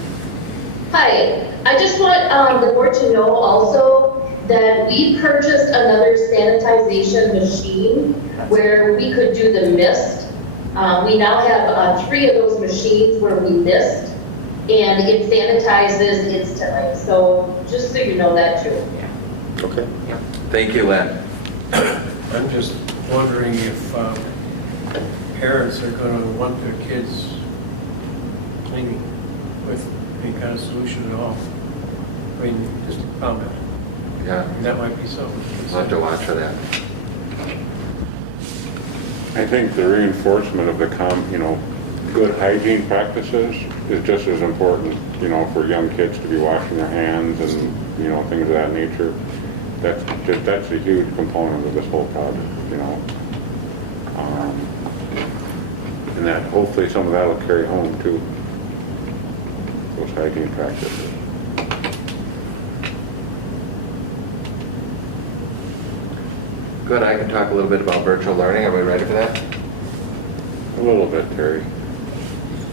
Hi, I just want the board to know also that we purchased another sanitization machine where we could do the mist. We now have 3 of those machines where we mist, and it sanitizes instantly. So just so you know that too. Okay. Thank you, Len. I'm just wondering if parents are going to want their kids cleaning with any kind of solution at all. I mean, just a comment. Yeah, That might be so. we'll have to watch for that. I think the reinforcement of the good hygiene practices is just as important, for young kids to be washing their hands and, things of that nature. That's a huge component of this whole project, and that hopefully some of that will carry home too, those hygiene practices. Good, I can talk a little bit about virtual learning. Are we ready for that? A little bit, Terry.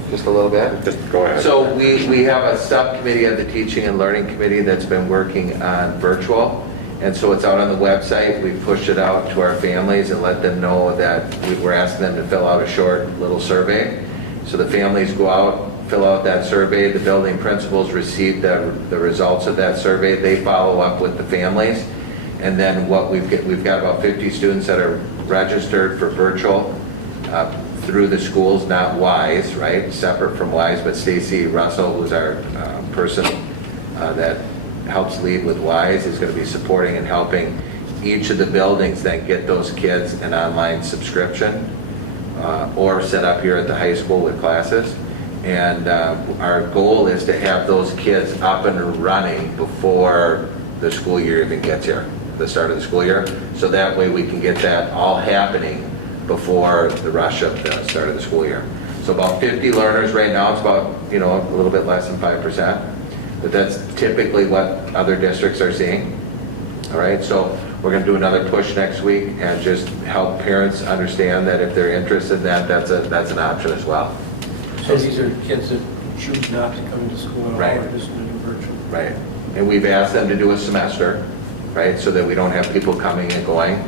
Just a little bit? Just go ahead. So we have a subcommittee of the Teaching and Learning Committee that's been working on virtual. And so it's out on the website. We push it out to our families and let them know that we're asking them to fill out a short little survey. So the families go out, fill out that survey. The building principals receive the results of that survey. They follow up with the families. And then we've got about 50 students that are registered for virtual through the schools, not WISE, right? Separate from WISE, but Stacy Russell, who's our person that helps lead with WISE, is going to be supporting and helping each of the buildings that get those kids an online subscription or set up here at the high school with classes. And our goal is to have those kids up and running before the school year even gets here, the start of the school year. So that way we can get that all happening before the rush of the start of the school year. So about 50 learners right now. It's about, a little bit less than 5%. But that's typically what other districts are seeing. All right, so we're going to do another push next week and just help parents understand that if they're interested in that, that's an option as well. So these are kids that choose not to come to school at all, Right. or just to do virtual? Right. And we've asked them to do a semester, right, so that we don't have people coming and going.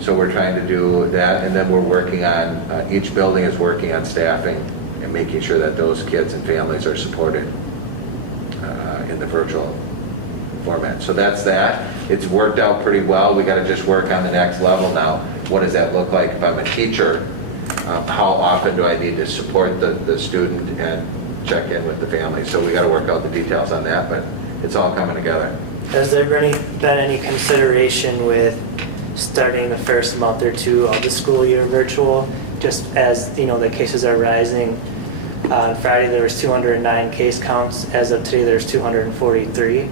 So we're trying to do that, and then we're working on, each building is working on staffing and making sure that those kids and families are supported in the virtual format. So that's that. It's worked out pretty well. We got to just work on the next level now. What does that look like if I'm a teacher? How often do I need to support the student and check in with the family? So we got to work out the details on that, but it's all coming together. Has there been any consideration with starting the first month or two of the school year virtual, just as the cases are rising? On Friday there was 209 case counts. As of today there's 243.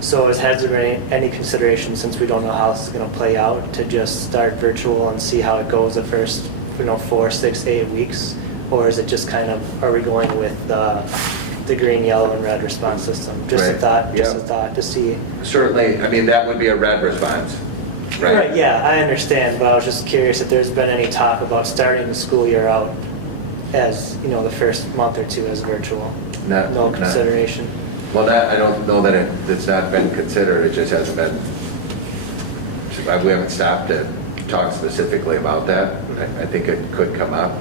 So has there been any consideration, since we don't know how this is going to play out, to just start virtual and see how it goes the first 4, 6, 8 weeks? Or is it just kind of, are we going with the green, yellow, and red response system? Just Right. a thought, just Yep. a thought to see. Certainly, I mean, that would be a red response, right? Yeah, I understand, but I was just curious if there's been any talk about starting the school year out as, the first month or two as virtual. No consideration. Well, I don't know that it's not been considered, it just hasn't been, we haven't stopped to talk specifically about that. I think it could come up.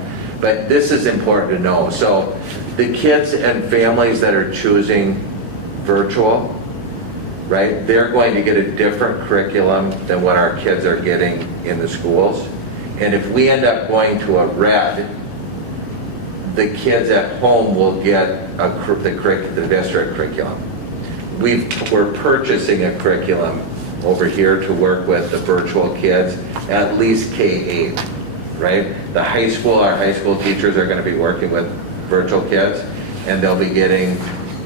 But this is important to know. So the kids and families that are choosing virtual, right, they're going to get a different curriculum than what our kids are getting in the schools. And if we end up going to a red, the kids at home will get the district curriculum. We're purchasing a curriculum over here to work with the virtual kids, at least K-8, right? Our high school teachers are going to be working with virtual kids, and they'll be getting,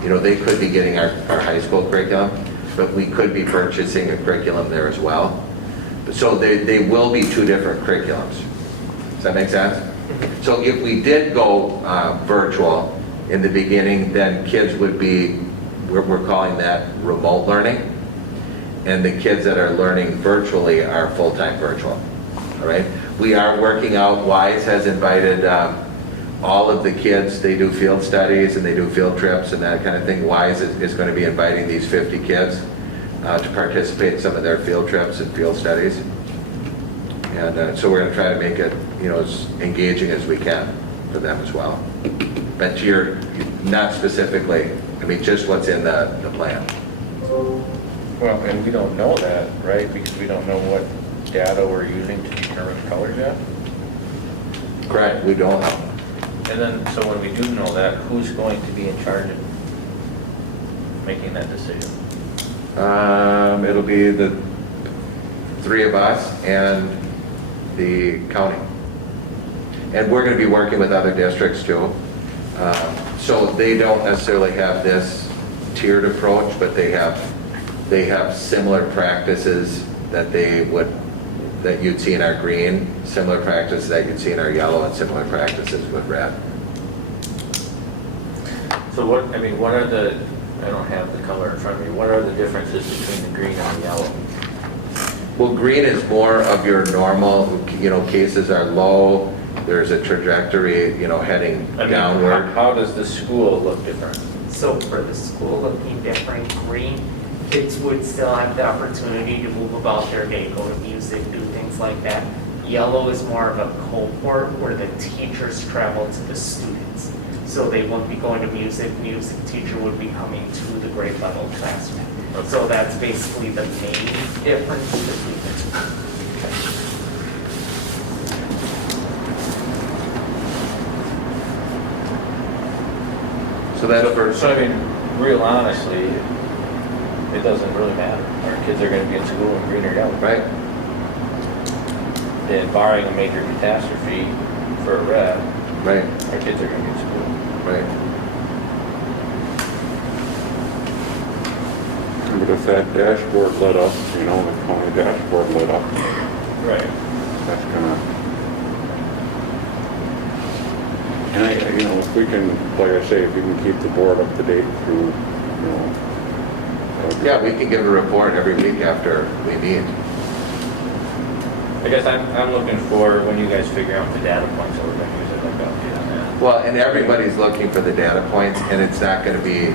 they could be getting our high school curriculum, but we could be purchasing a curriculum there as well. So they will be two different curriculums. Does that make sense? So if we did go virtual in the beginning, then kids would be, we're calling that remote learning. And the kids that are learning virtually are full-time virtual, all right? We are working out, WISE has invited all of the kids. They do field studies and they do field trips and that kind of thing. WISE is going to be inviting these 50 kids to participate in some of their field trips and field studies. And so we're going to try to make it, as engaging as we can for them as well. But not specifically, just what's in the plan. Well, and we don't know that, right? Because we don't know what data we're using to determine colors yet. Correct, we don't know. And then, so when we do know that, who's going to be in charge of making that decision? It'll be the three of us and the county. and we're going to be working with other districts too. So they don't necessarily have this tiered approach, but they have similar practices that you'd see in our green, similar practices that you'd see in our yellow, and similar practices with red. So what are the, I don't have the color in front of me, what are the differences between the green and the yellow? Well, green is more of your normal, cases are low, there's a trajectory, heading downward. How does the school look different? So for the school looking different, green, kids would still have the opportunity to move about their day, go to music, do things like that. Yellow is more of a cohort where the teachers travel to the students. So they wouldn't be going to music teacher would be coming to the grade level classroom. So that's basically the main difference between the two. So that's for, So I mean, real honestly, it doesn't really matter. Our kids are gonna be in school in green or yellow. right? And barring a major catastrophe for a red, Right, our kids are gonna be in school. right. But if that dashboard lit up, the county dashboard lit up, Right. that's gonna, and if we can, like I say, if we can keep the board up to date through, that'd be- Yeah, we can give a report every week after we meet. I guess I'm looking for when you guys figure out the data points that we're gonna use, I'd like to update on that. Well, and everybody's looking for the data points, and it's not gonna be,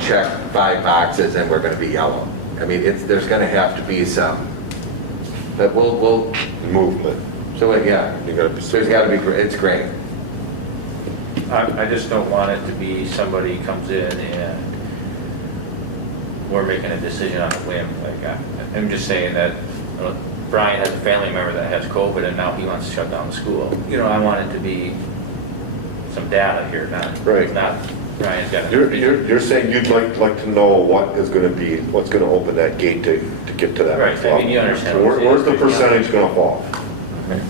check 5 boxes and we're gonna be yellow. I mean, there's gonna have to be some, but we'll, Movement. so yeah, You gotta be. there's gotta be, it's great. I just don't want it to be somebody comes in and we're making a decision on a whim. Like, I'm just saying that Brian has a family member that has COVID and now he wants to shut down the school. I want it to be some data here, Right. not Brian's got a. You're saying you'd like to know what's gonna open that gate to get to that. Right, I mean, you understand So what I'm where's the saying. percentage gonna fall? Okay.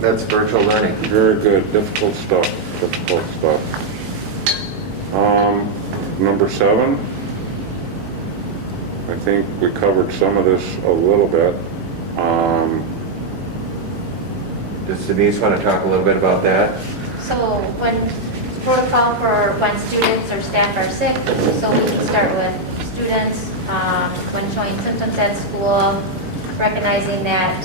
That's virtual learning. Very good, difficult stuff. Number 7, I think we covered some of this a little bit. Does Denise want to talk a little bit about that? So when protocol for when students or staff are sick, so we can start with students when showing symptoms at school, recognizing that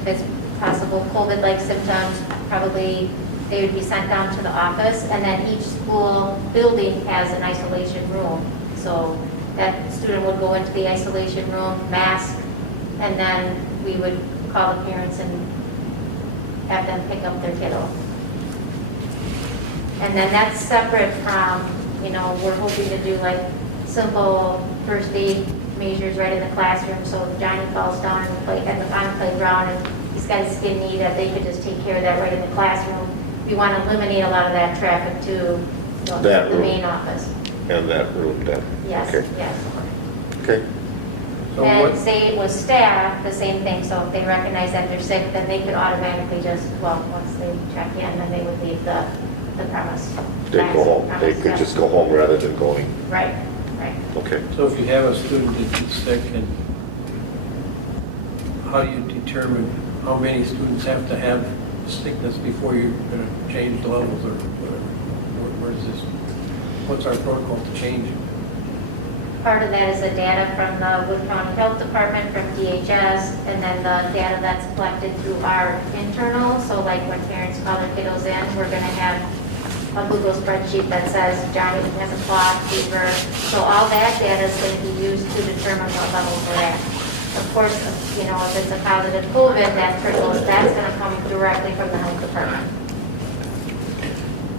if it's possible COVID-like symptoms, probably they would be sent down to the office, and then each school building has an isolation room. So that student would go into the isolation room, mask, and then we would call the parents and have them pick up their kiddo. And then that's separate from, we're hoping to do like simple first aid measures right in the classroom. So if Johnny falls down on the playground and he's got a skin knee, that they could just take care of that right in the classroom. We want to eliminate a lot of that traffic to That the room. main office. And that room then? Yes, Okay. yes. Okay. So And what, say it was staff, the same thing. So if they recognize that they're sick, then they could automatically once they check in, then they would leave the premise. They go home, they Premise, could yeah. just go home rather than going, Right. okay. so if you have a student that's sick, and how do you determine how many students have to have sickness before you're going to change the levels or whatever? Where is this? What's our protocol to change it? Part of that is the data from the Wood County Health Department, from DHS, and then the data that's collected through our internal. So like when parents call their kiddos in, we're going to have a Google spreadsheet that says Johnny has a cough, fever. So all that data is going to be used to determine what level we're at. Of course, if it's a positive COVID, that's going to come directly from the health department.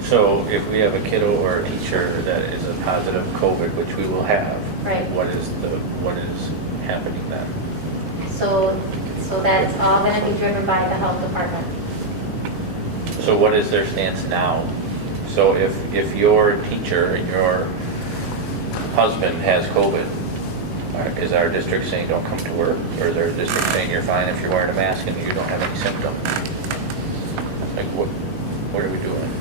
So if we have a kiddo or a teacher that is a positive COVID, which we will have, Right. what is happening then? So that's all going to be driven by the health department. So what is their stance now? So if your teacher and your husband has COVID, is our district saying don't come to work? Or is our district saying you're fine if you're wearing a mask and you don't have any symptoms? Like what are we doing?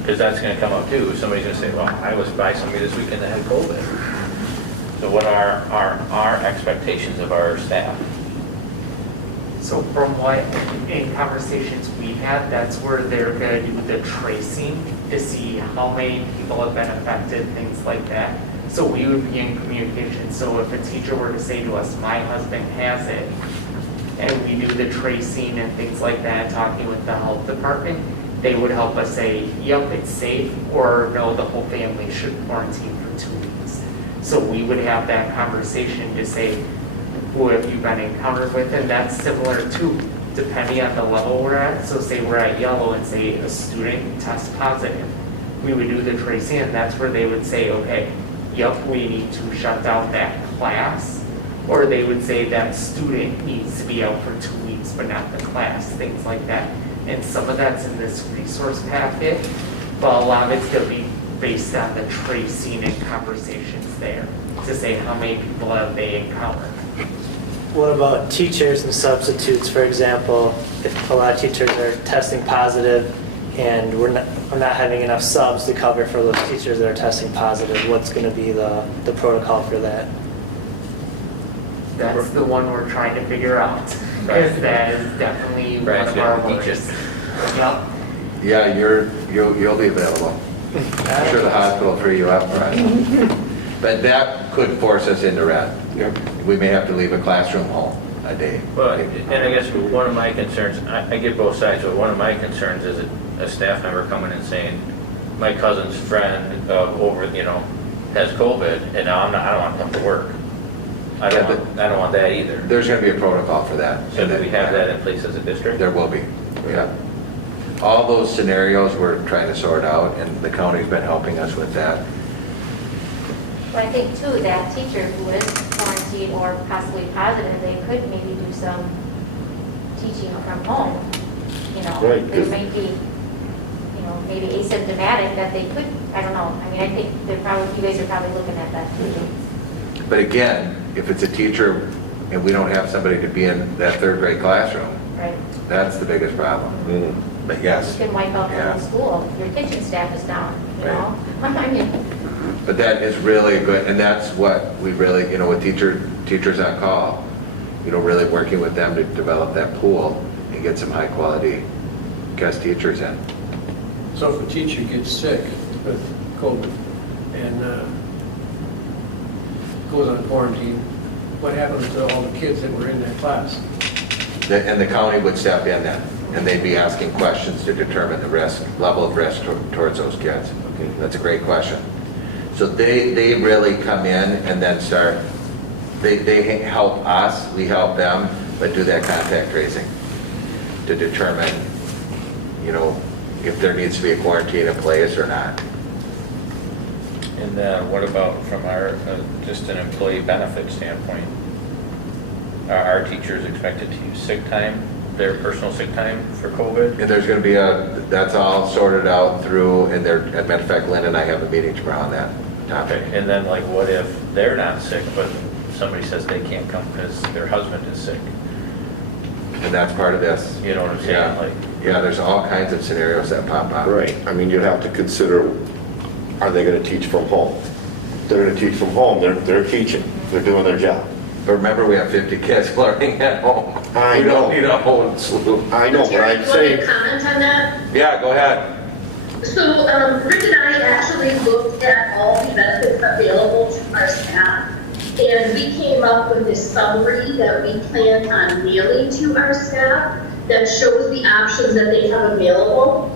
Because that's gonna come up too. Somebody's gonna say, well, I was by somebody this weekend that had COVID. So what are our expectations of our staff? So from what, in conversations we had, that's where they're gonna do the tracing to see how many people have been affected, things like that. So we would be in communication. So if a teacher were to say to us, my husband has it, and we do the tracing and things like that, talking with the health department, they would help us say, yep, it's safe, or no, the whole family should quarantine for 2 weeks. So we would have that conversation to say, who have you been encountered with? And that's similar to, depending on the level we're at. So say we're at yellow and say a student tests positive. We would do the tracing, and that's where they would say, okay, yep, we need to shut down that class. Or they would say that student needs to be out for 2 weeks, but not the class, things like that. And some of that's in this resource packet, but a lot of it's gonna be based on the tracing and conversations there to say how many people have they encountered. What about teachers and substitutes, for example? If a lot of teachers are testing positive and we're not having enough subs to cover for those teachers that are testing positive, what's going to be the protocol for that? That's the one we're trying to figure out, because that is definitely one of our worries. Yep. Yeah, you'll be available. I'm sure the hospital will free you up, right? But that could force us into red. We may have to leave a classroom home a day. Well, and I guess one of my concerns, I get both sides, but one of my concerns is a staff member coming and saying, my cousin's friend has COVID, and now I don't want to come to work. I don't want that either. There's going to be a protocol for that. So do we have that in place as a district? There will be, yeah. All those scenarios we're trying to sort out, and the county's been helping us with that. But I think too, that teacher who is quarantined or possibly positive, they could maybe do some teaching from home. Right, They might be, maybe asymptomatic that they could, I don't know. I mean, I think you guys are probably looking at that too. But again, if it's a teacher and we don't have somebody to be in that third grade classroom, Right. that's the biggest problem. But yes. You can wipe out the Yeah. whole school. Your kitchen staff is down, Right. I mean, But that is really good, and that's what we really, with teachers on call, really working with them to develop that pool and get some high quality guest teachers in. So if a teacher gets sick with COVID and goes on quarantine, what happens to all the kids that were in that class? And the county would step in then, and they'd be asking questions to determine the level of risk towards those kids. Okay, that's a great question. So they really come in and then start, they help us, we help them, but do that contact tracing to determine, if there needs to be a quarantine in place or not. And what about from our, just an employee benefit standpoint? Are our teachers expected to use sick time, their personal sick time for COVID? And there's going to be that's all sorted out through, and as a matter of fact, Lynn and I have a meeting tomorrow on that topic. And then what if they're not sick, but somebody says they can't come because their husband is sick? And that's part of this. You know what I'm saying? Yeah, there's all kinds of scenarios that pop up. Right, I mean, you have to consider, are they gonna teach from home? They're gonna teach from home, they're teaching, they're doing their job. But remember, we have 50 kids learning at home. I We don't know. need a whole slew. I know, but Terry, I'm you want saying, to comment on that? Yeah, go ahead. So, Rick and I actually looked at all the benefits available to our staff, and we came up with this summary that we plan on mailing to our staff that shows the options that they have available.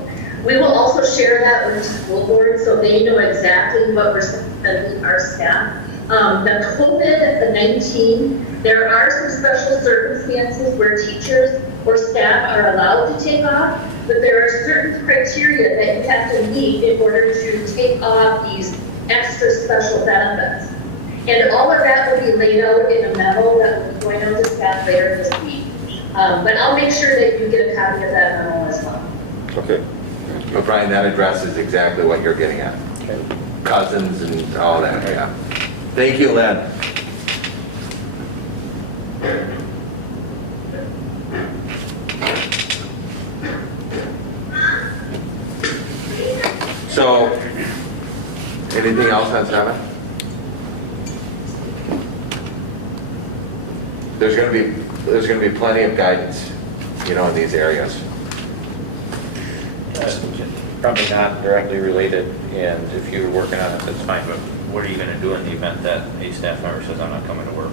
We will also share that with the school board so they know exactly what we're sending our staff. The COVID-19, there are some special circumstances where teachers or staff are allowed to take off, but there are certain criteria that you have to meet in order to take off these extra special benefits. And all of that will be laid out in a memo that will be going out to staff later this week. But I'll make sure that you get a copy of that memo as well. okay. But Brian, that addresses exactly what you're getting at. Cousins and all that, yeah. Thank you, Len. So, anything else on 7? There's gonna be plenty of guidance, in these areas. Probably not directly related, and if you're working on it, that's fine, but what are you gonna do in the event that a staff member says, I'm not coming to work?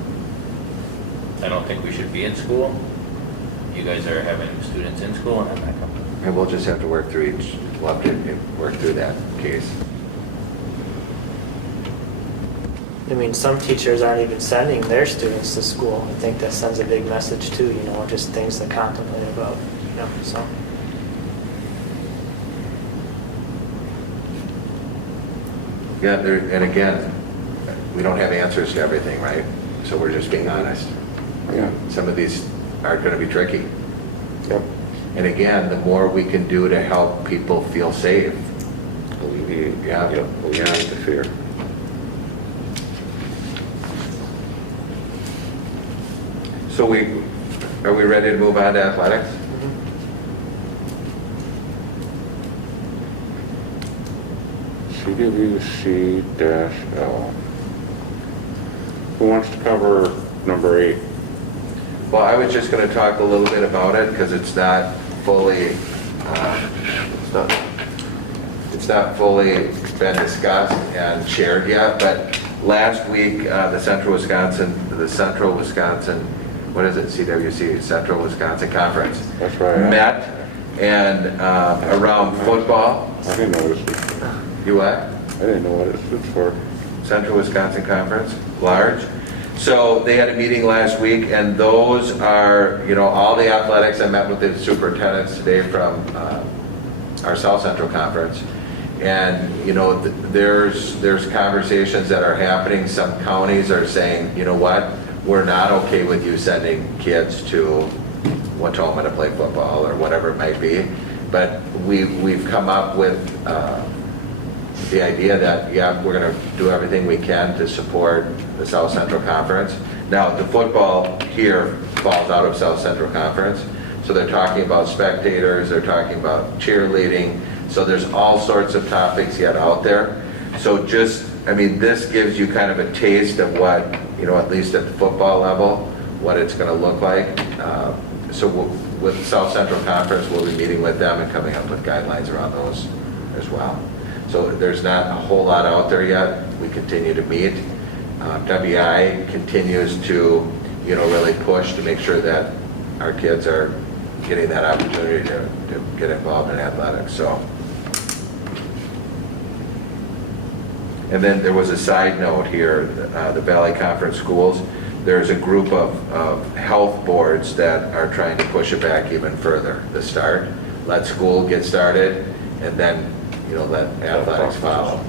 I don't think we should be in school. You guys are having students in school and I'm not coming. And we'll just have to work through work through that case. I mean, some teachers aren't even sending their students to school. I think that sends a big message too, just things to contemplate about, so. Yeah, and again, we don't have answers to everything, right? So we're just being honest. Yeah. Some of these are going to be tricky. Yep. And again, the more we can do to help people feel safe. Alleviate. Yeah. Yep. Alleviate the fear. So are we ready to move on to athletics? CWC-L. Who wants to cover number 8? Well, I was just going to talk a little bit about it because it's not fully been discussed and shared yet. But last week, the Central Wisconsin, what is it, CWC, Central Wisconsin Conference. That's right. Met and around football. I didn't notice it. You what? I didn't know what it stood for. Central Wisconsin Conference, large. So they had a meeting last week, and those are, all the athletics. I met with the superintendents today from our South Central Conference. And, there's conversations that are happening. Some counties are saying, you know what, we're not okay with you sending kids to Watoma to play football or whatever it might be. But we've come up with the idea that, we're going to do everything we can to support the South Central Conference. Now, the football here falls out of South Central Conference. So they're talking about spectators, they're talking about cheerleading. So there's all sorts of topics yet out there. So this gives you kind of a taste of what, at least at the football level, what it's going to look like. With South Central Conference, we'll be meeting with them and coming up with guidelines around those as well. So there's not a whole lot out there yet. We continue to meet. WI continues to, really push to make sure that our kids are getting that opportunity to get involved in athletics. So, and then there was a side note here, the Valley Conference schools. There's a group of health boards that are trying to push it back even further. The start, let school get started, and then let athletics follow.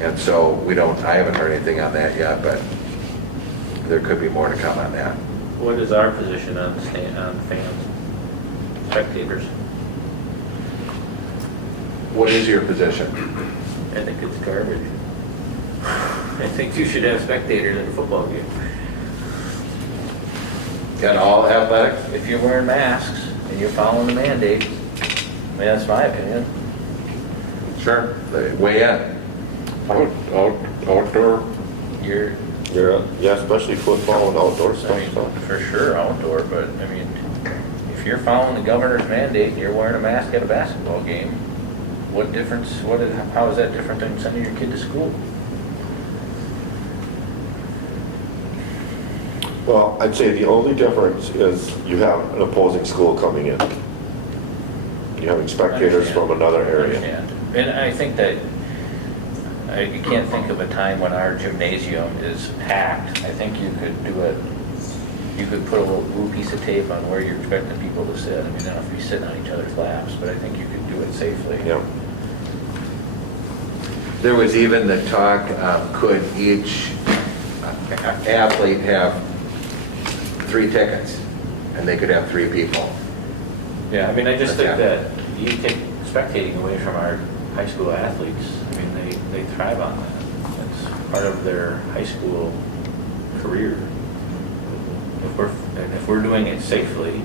And so I haven't heard anything on that yet, but there could be more to come on that. What is our position on fans, spectators? What is your position? I think it's garbage. I think you should have spectators at a football game. Got all athletics? If you're wearing masks and you're following the mandate, that's my opinion. Sure. Weigh in. Outdoor. Yeah, especially football and outdoor stuff. For sure outdoor, but if you're following the governor's mandate and you're wearing a mask at a basketball game, what difference, how is that different than sending your kid to school? Well, I'd say the only difference is you have an opposing school coming in. You're having spectators from another area. And I think that you can't think of a time when our gymnasium is packed. I think you could do it. You could put a little blue piece of tape on where you're expecting people to sit. They don't have to be sitting on each other's laps, but I think you could do it safely. Yeah. There was even the talk, could each athlete have 3 tickets? And they could have 3 people. Yeah, I just think that you take spectating away from our high school athletes. I mean, they thrive on that. It's part of their high school career. If we're doing it safely.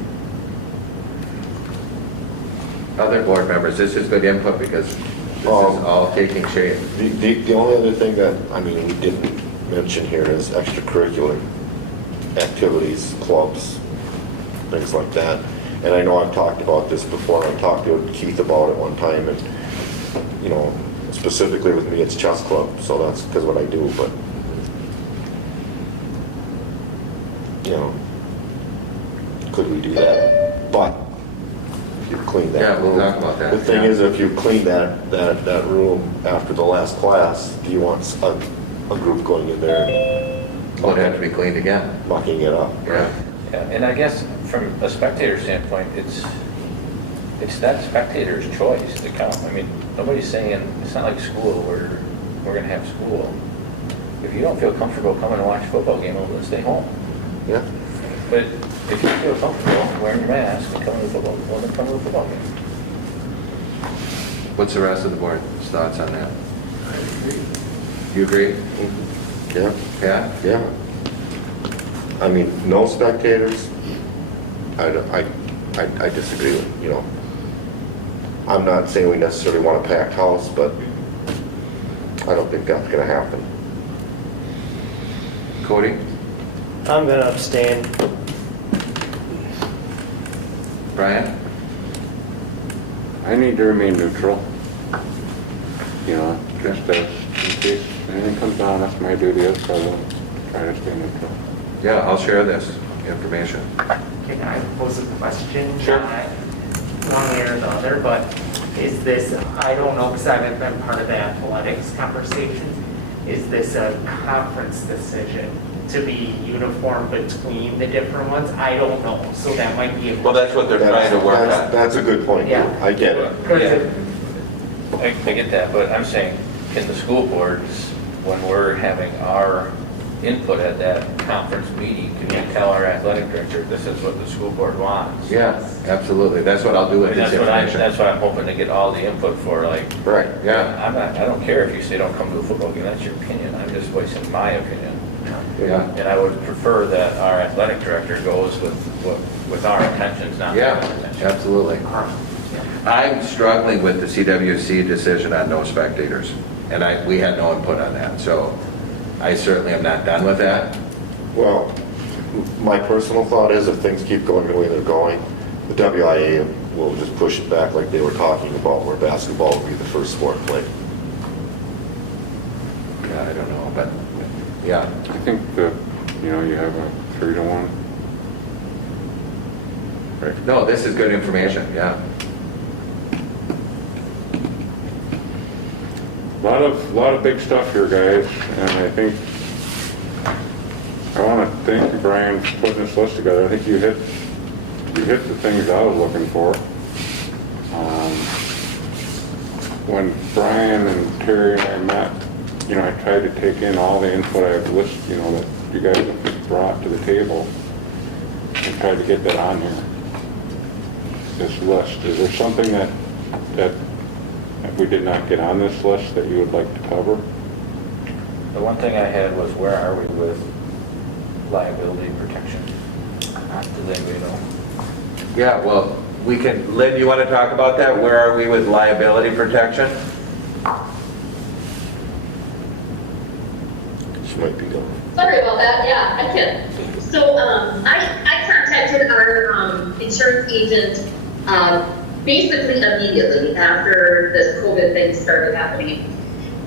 Other board members, this is good input because this is all taking shape. The only other thing that, I mean, we didn't mention here is extracurricular activities, clubs, things like that. And I know I've talked about this before. I talked to Keith about it one time, and, you know, specifically with me, it's chess club, so that's because what I do, but, you know, could we do that? But if you clean that Yeah, we'll room. talk about that. The thing Yeah. is, if you clean that room after the last class, do you want a group going in there Well, it'd have to be cleaned again. mucking it up? Yeah. Yeah, and I guess from a spectator standpoint, it's that spectator's choice to come. I mean, nobody's saying, it's not like school where we're gonna have school. If you don't feel comfortable coming to watch a football game, well, then stay home. Yeah. But if you feel comfortable wearing your mask and coming to the football, well, then come to the football game. What's the rest of the board's thoughts on that? You agree? Yeah. Yeah? Yeah. I mean, no spectators, I disagree with, you know. I'm not saying we necessarily want a packed house, but I don't think that's gonna happen. Cody? I'm gonna abstain. Brian? I need to remain neutral. You know, just as in case anything comes on, that's my duty as president. Try to stay neutral. Yeah, I'll share this information. Can I pose a question? Sure. Not one way or the other, but is this, I don't know, because I haven't been part of the athletics conversations, is this a conference decision to be uniform between the different ones? I don't know, so that might be a. Well, that's what they're trying to work on. That's a good point. Yeah. I get it. Yeah. I get that, but I'm saying, can the school boards, when we're having our input at that conference meeting, can we tell our athletic director, this is what the school board wants? Yeah, absolutely. That's what I'll do with And this information. that's what I'm hoping to get all the input for, like. Right, yeah. I don't care if you say don't come to a football game, that's your opinion, I'm just voicing my opinion. Yeah. And I would prefer that our athletic director goes with our intentions, not Yeah, their intentions. absolutely. I'm struggling with the CWC decision on no spectators, and we had no input on that, so I certainly am not done with that. Well, my personal thought is if things keep going the way they're going, the WIA will just push it back like they were talking about, where basketball will be the first sport played. Yeah, I don't know, but, yeah. I think that, you know, you have a 3-to-1. Right. No, this is good information, yeah. A lot of big stuff here, guys, and I think I want to thank you, Brian, for putting this list together. I think you hit the things I was looking for. When Brian and Terry and I met, you know, I tried to take in all the input I've listed, you know, that you guys have brought to the table, and tried to get that on here. This list. Is there something that we did not get on this list that you would like to cover? The one thing I had was, where are we with liability protection? Does anybody know? Yeah, well, we can, Lynn, you want to talk about that? Where are we with liability protection? She might be gone. Sorry about that, yeah, I can. So, I contacted our, insurance agent, basically immediately after this COVID thing started happening.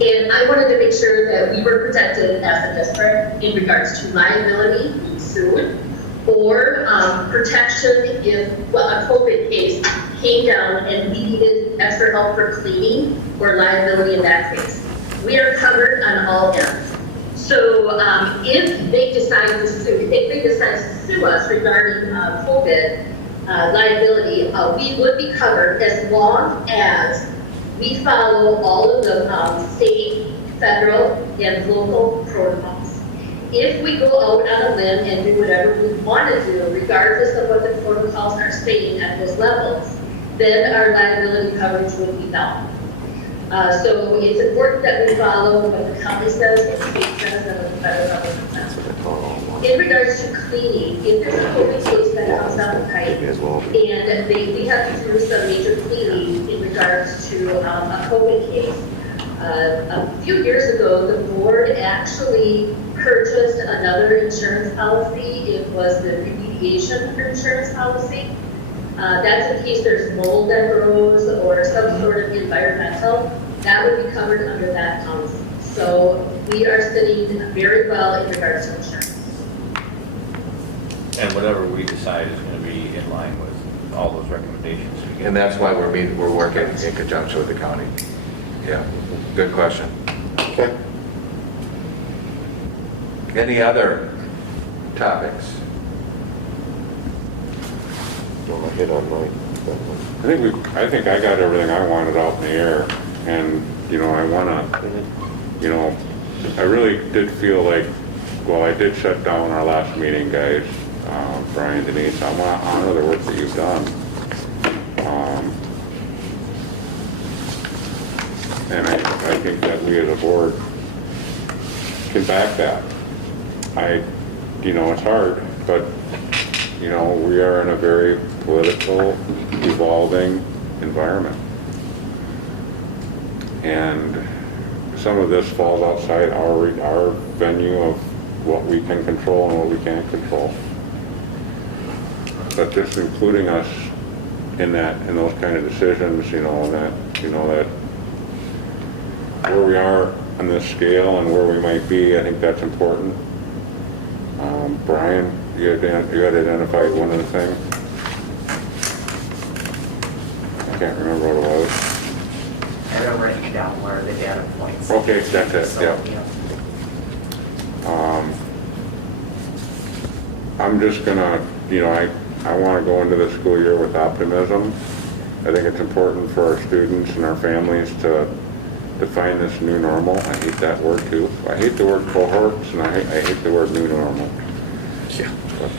And I wanted to make sure that we were protected as a district in regards to liability, being sued, or protection if a COVID case came down and we needed extra help for cleaning, or liability in that case. We are covered on all ends. So if they decide to sue us regarding COVID liability, we would be covered as long as we follow all of the state, federal, and local protocols. If we go out on a limb and do whatever we want to do, regardless of what the protocols are stating at those levels, then our liability coverage would be down. So it's important that we follow what the county says, what the state says, and what the federal government says. In regards to cleaning, if there's a COVID case that comes down the pipe, and we have to do some major cleaning in regards to a COVID case. A few years ago, the board actually purchased another insurance policy. It was the remediation insurance policy. That's in case there's mold that grows or some sort of environmental. That would be covered under that policy. So we are sitting very well in regards to insurance. And whatever we decide is going to be in line with all those recommendations. we get. And that's why we're working in conjunction with the county. Yeah, good question. Okay. Any other topics? Well, I hit on mine. I think I got everything I wanted out in the air, and, you know, you know, I really did feel like, well, I did shut down our last meeting, guys, Brian, Denise, I want to honor the work that you've done. And I think that we as a board can back that. You know, it's hard, but, you know, we are in a very political, evolving environment. And some of this falls outside our venue of what we can control and what we can't control. But just including us in those kind of decisions, that where we are on this scale and where we might be, I think that's important. Brian, you had identified one of the things. I can't remember what it was. I don't write down where the data points. Okay, that's it, So, yeah. I'm just gonna, I want to go into the school year with optimism. I think it's important for our students and our families to define this new normal. I hate that word too. I hate the word cohorts, and I hate the word new normal. Yeah. But,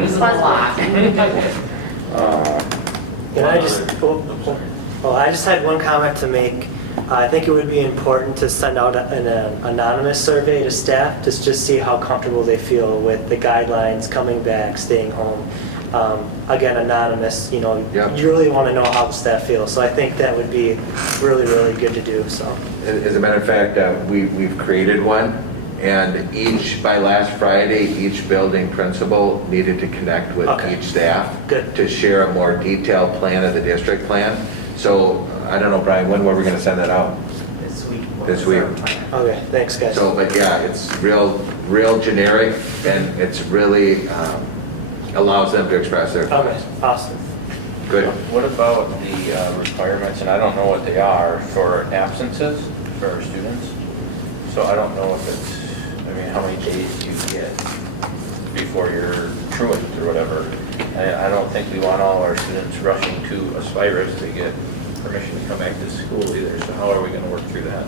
Use them a lot. And I just had one comment to make. I think it would be important to send out an anonymous survey to staff to just see how comfortable they feel with the guidelines, coming back, staying home. Again, anonymous, Yep. you really want to know how the staff feels. So I think that would be really, really good to do, so. As a matter of fact, we've created one, and by last Friday, each building principal needed to connect with Okay. each staff Good. to share a more detailed plan of the district plan. So, I don't know, Brian, when were we going to send that out? This week. This week. Okay, thanks, guys. So, but yeah, it's real generic, and it's really allows them to express their Okay, thoughts. awesome. Good. What about the requirements, and I don't know what they are, for absences for our students? So I don't know if how many days do you get before you're truant or whatever? I don't think we want all our students rushing to Aspirus to get permission to come back to school either, so how are we going to work through that?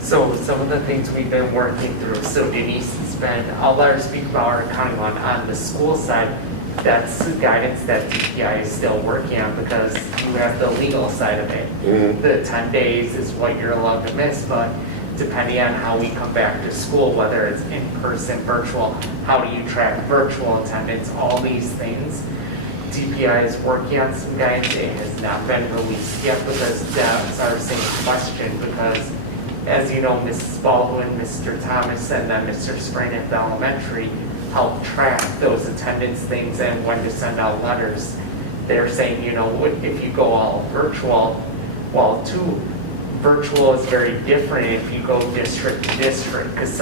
So some of the things we've been working through, so Denise has been, I'll let her speak about our accounting one. On the school side, that's the guidance that DPI is still working on because you have the legal side of it. Mhm. The 10 days is what you're allowed to miss, but depending on how we come back to school, whether it's in person, virtual, how do you track virtual attendance, all these things. DPI is working on some guidance. It has not been released yet because that's our same question because as you know, Mrs. Baldwin, Mr. Thomas, and then Mr. Spring at the elementary help track those attendance things and when to send out letters. They're saying, if you go all virtual, virtual is very different if you go district to district because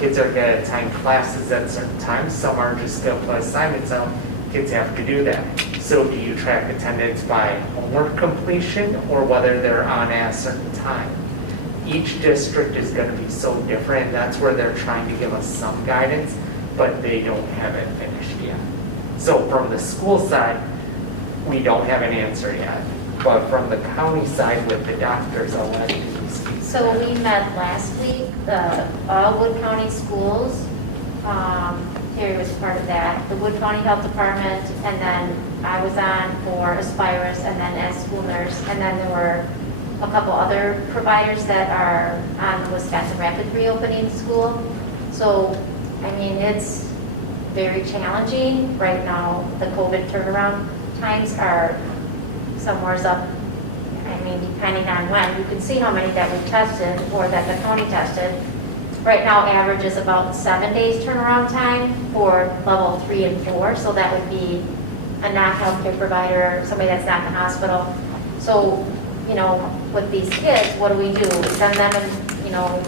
kids are going to attend classes at certain times, some are just going to put assignments out, kids have to do that. So do you track attendance by homework completion or whether they're on at a certain time? Each district is going to be so different, and that's where they're trying to give us some guidance, but they don't have it finished yet. So from the school side, we don't have an answer yet. But from the county side with the doctors, I'll let you speak. So we met last week, all Wood County schools, Terry was part of that, the Wood County Health Department, and then I was on for Aspirus and then as school nurse, and then there were a couple other providers that are on the Wisconsin Rapid Reopening School. So, I mean, it's very challenging right now. The COVID turnaround times are somewhere's up. I mean, depending on when, you can see how many that we tested or that the county tested. Right now, average is about 7 days turnaround time for level 3 and 4. So that would be a non-healthcare provider, somebody that's not in the hospital. So, you know, with these kids, what do? We send them and, you know,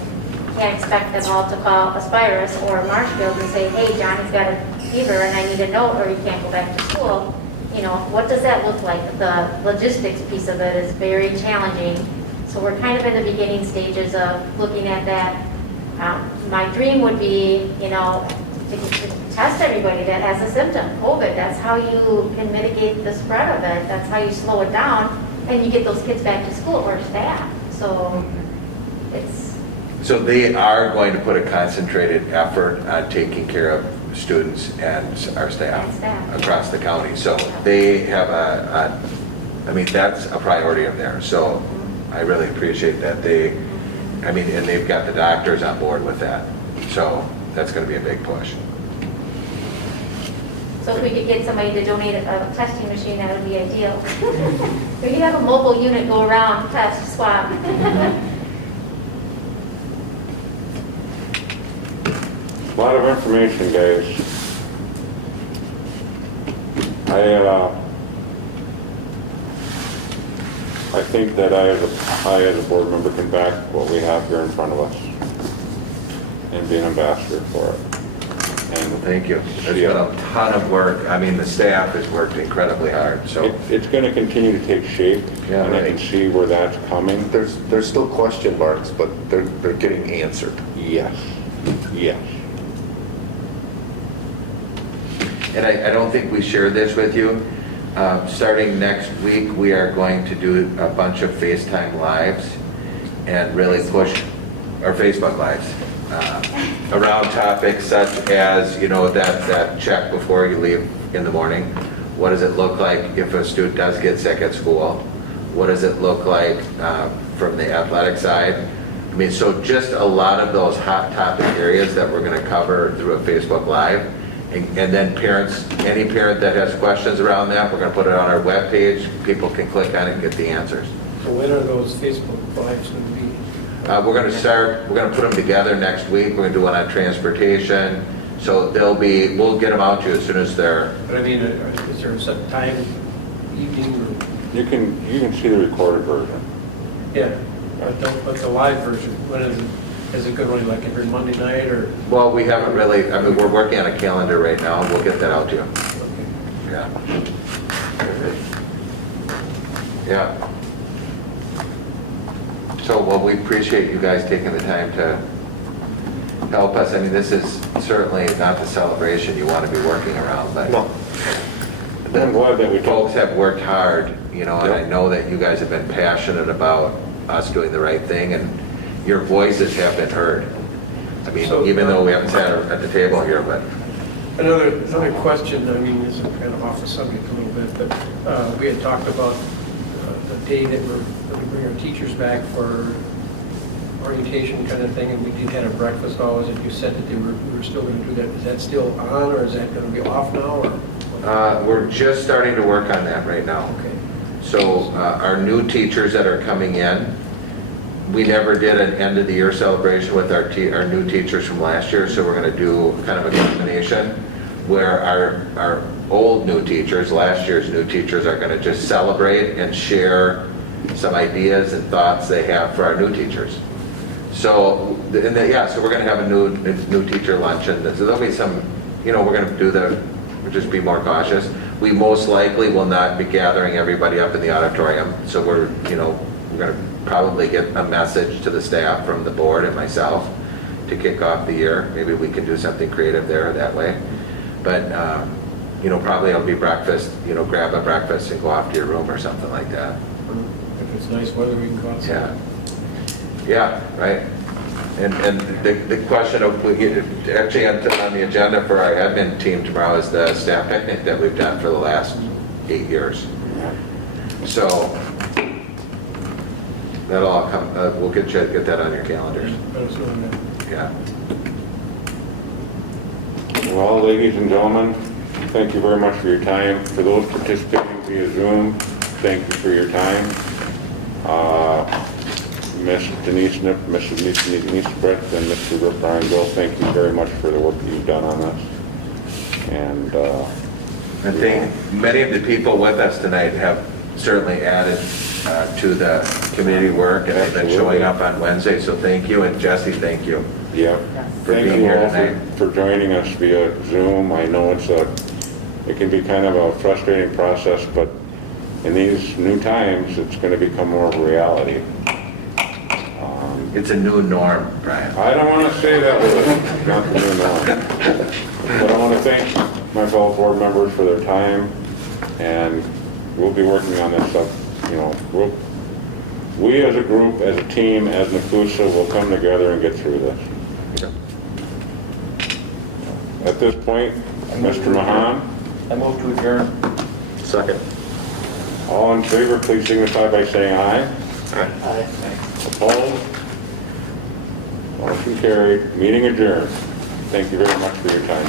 can't expect them all to call Aspirus or Marshfield and say, hey, Johnny's got a fever and I need a note, or he can't go back to school. You know, what does that look like? The logistics piece of it is very challenging. So we're kind of in the beginning stages of looking at that. My dream would be, you know, to test everybody that has a symptom, COVID. That's how you can mitigate the spread of it. That's how you slow it down, and you get those kids back to school or staff. So it's... So they are going to put a concentrated effort on taking care of students and our staff across the county. So they have I mean, that's a priority of theirs. So I really appreciate that I mean, and they've got the doctors on board with that. So that's going to be a big push. So if we could get somebody to donate a testing machine, that would be ideal. We could have a mobile unit go around, test, swab. A lot of information, guys. I think that I as a board member can back what we have here in front of us and be an ambassador for it. And Thank you. There's been a ton of work. I mean, the staff has worked incredibly hard, so. It's going to continue to take shape, Yeah, and I right. can see where that's coming. There's still question marks, but they're getting answered. Yes, yes. And I don't think we shared this with you. Starting next week, we are going to do a bunch of FaceTime Lives and really push our Facebook Lives around topics such as, you know, that check before you leave in the morning. What does it look like if a student does get sick at school? What does it look like from the athletic side? I mean, so just a lot of those hot topic areas that we're going to cover through a Facebook Live. And then parents, any parent that has questions around that, we're going to put it on our webpage. People can click on it and get the answers. So when are those Facebook Lives going to be? We're going to put them together next week. We're going to do one on transportation. So we'll get them out to you as soon as they're. But I mean, is there a set time, evening, or? You can see the recorded version. Yeah, but the live version, when is it? Is it good one, like every Monday night, or? Well, we haven't really, I mean, we're working on a calendar right now, and we'll get that out to you. Okay. Yeah. Yeah. So, well, we appreciate you guys taking the time to help us. I mean, this is certainly not the celebration you want to be working around, but No. I'm glad that we folks have worked hard, you know, and I know that you guys have been passionate about us doing the right thing, and your voices have been heard. I mean, So, even though we haven't sat at the table here, but. Another question, I mean, this is kind of off the subject a little bit, but we had talked about the day that we're going to bring our teachers back for orientation kind of thing, and we did have a breakfast always, and you said that we were still going to do that. Is that still on, or is that going to be off now, or? We're just starting to work on that right now. Okay. So our new teachers that are coming in, we never did an end of the year celebration with our new teachers from last year, so we're going to do kind of a combination where our old new teachers, last year's new teachers, are going to just celebrate and share some ideas and thoughts they have for our new teachers. So, so we're going to have a new teacher luncheon. So there'll be some, you know, we're going to do we'll just be more cautious. We most likely will not be gathering everybody up in the auditorium, so we're going to probably get a message to the staff from the board and myself to kick off the year. Maybe we can do something creative there that way. But, probably it'll be breakfast, grab a breakfast and go off to your room or something like that. If it's nice weather, we can go outside. Yeah, right. And the question of, actually on the agenda for our admin team tomorrow is the staff picnic that we've done for the last 8 years. So that'll all come, we'll get that on your calendars. Yeah. Well, ladies and gentlemen, thank you very much for your time. For those participating via Zoom, thank you for your time. Miss Denise Nip, Mrs. Denise Brett, and Mr. Rick Bill, thank you very much for the work that you've done on this. And I think many of the people with us tonight have certainly added to the community work, and they've been showing up on Wednesday, so thank you. And Jesse, thank you. yeah, For thank being you here all tonight. for joining us via Zoom. I know it can be kind of a frustrating process, but in these new times, it's going to become more of a reality. It's a new norm, Brian. I don't want to say that with not the new norm. But I want to thank my fellow board members for their time, and we'll be working on this stuff. You know, we as a group, as a team, as Nekoosa, will come together and get through this. At this point, Mr. Mahan, I move to adjourn. Second. all in favor, please signify by saying aye. Aye. Opposed? Motion carried. Meeting adjourned. Thank you very much for your time.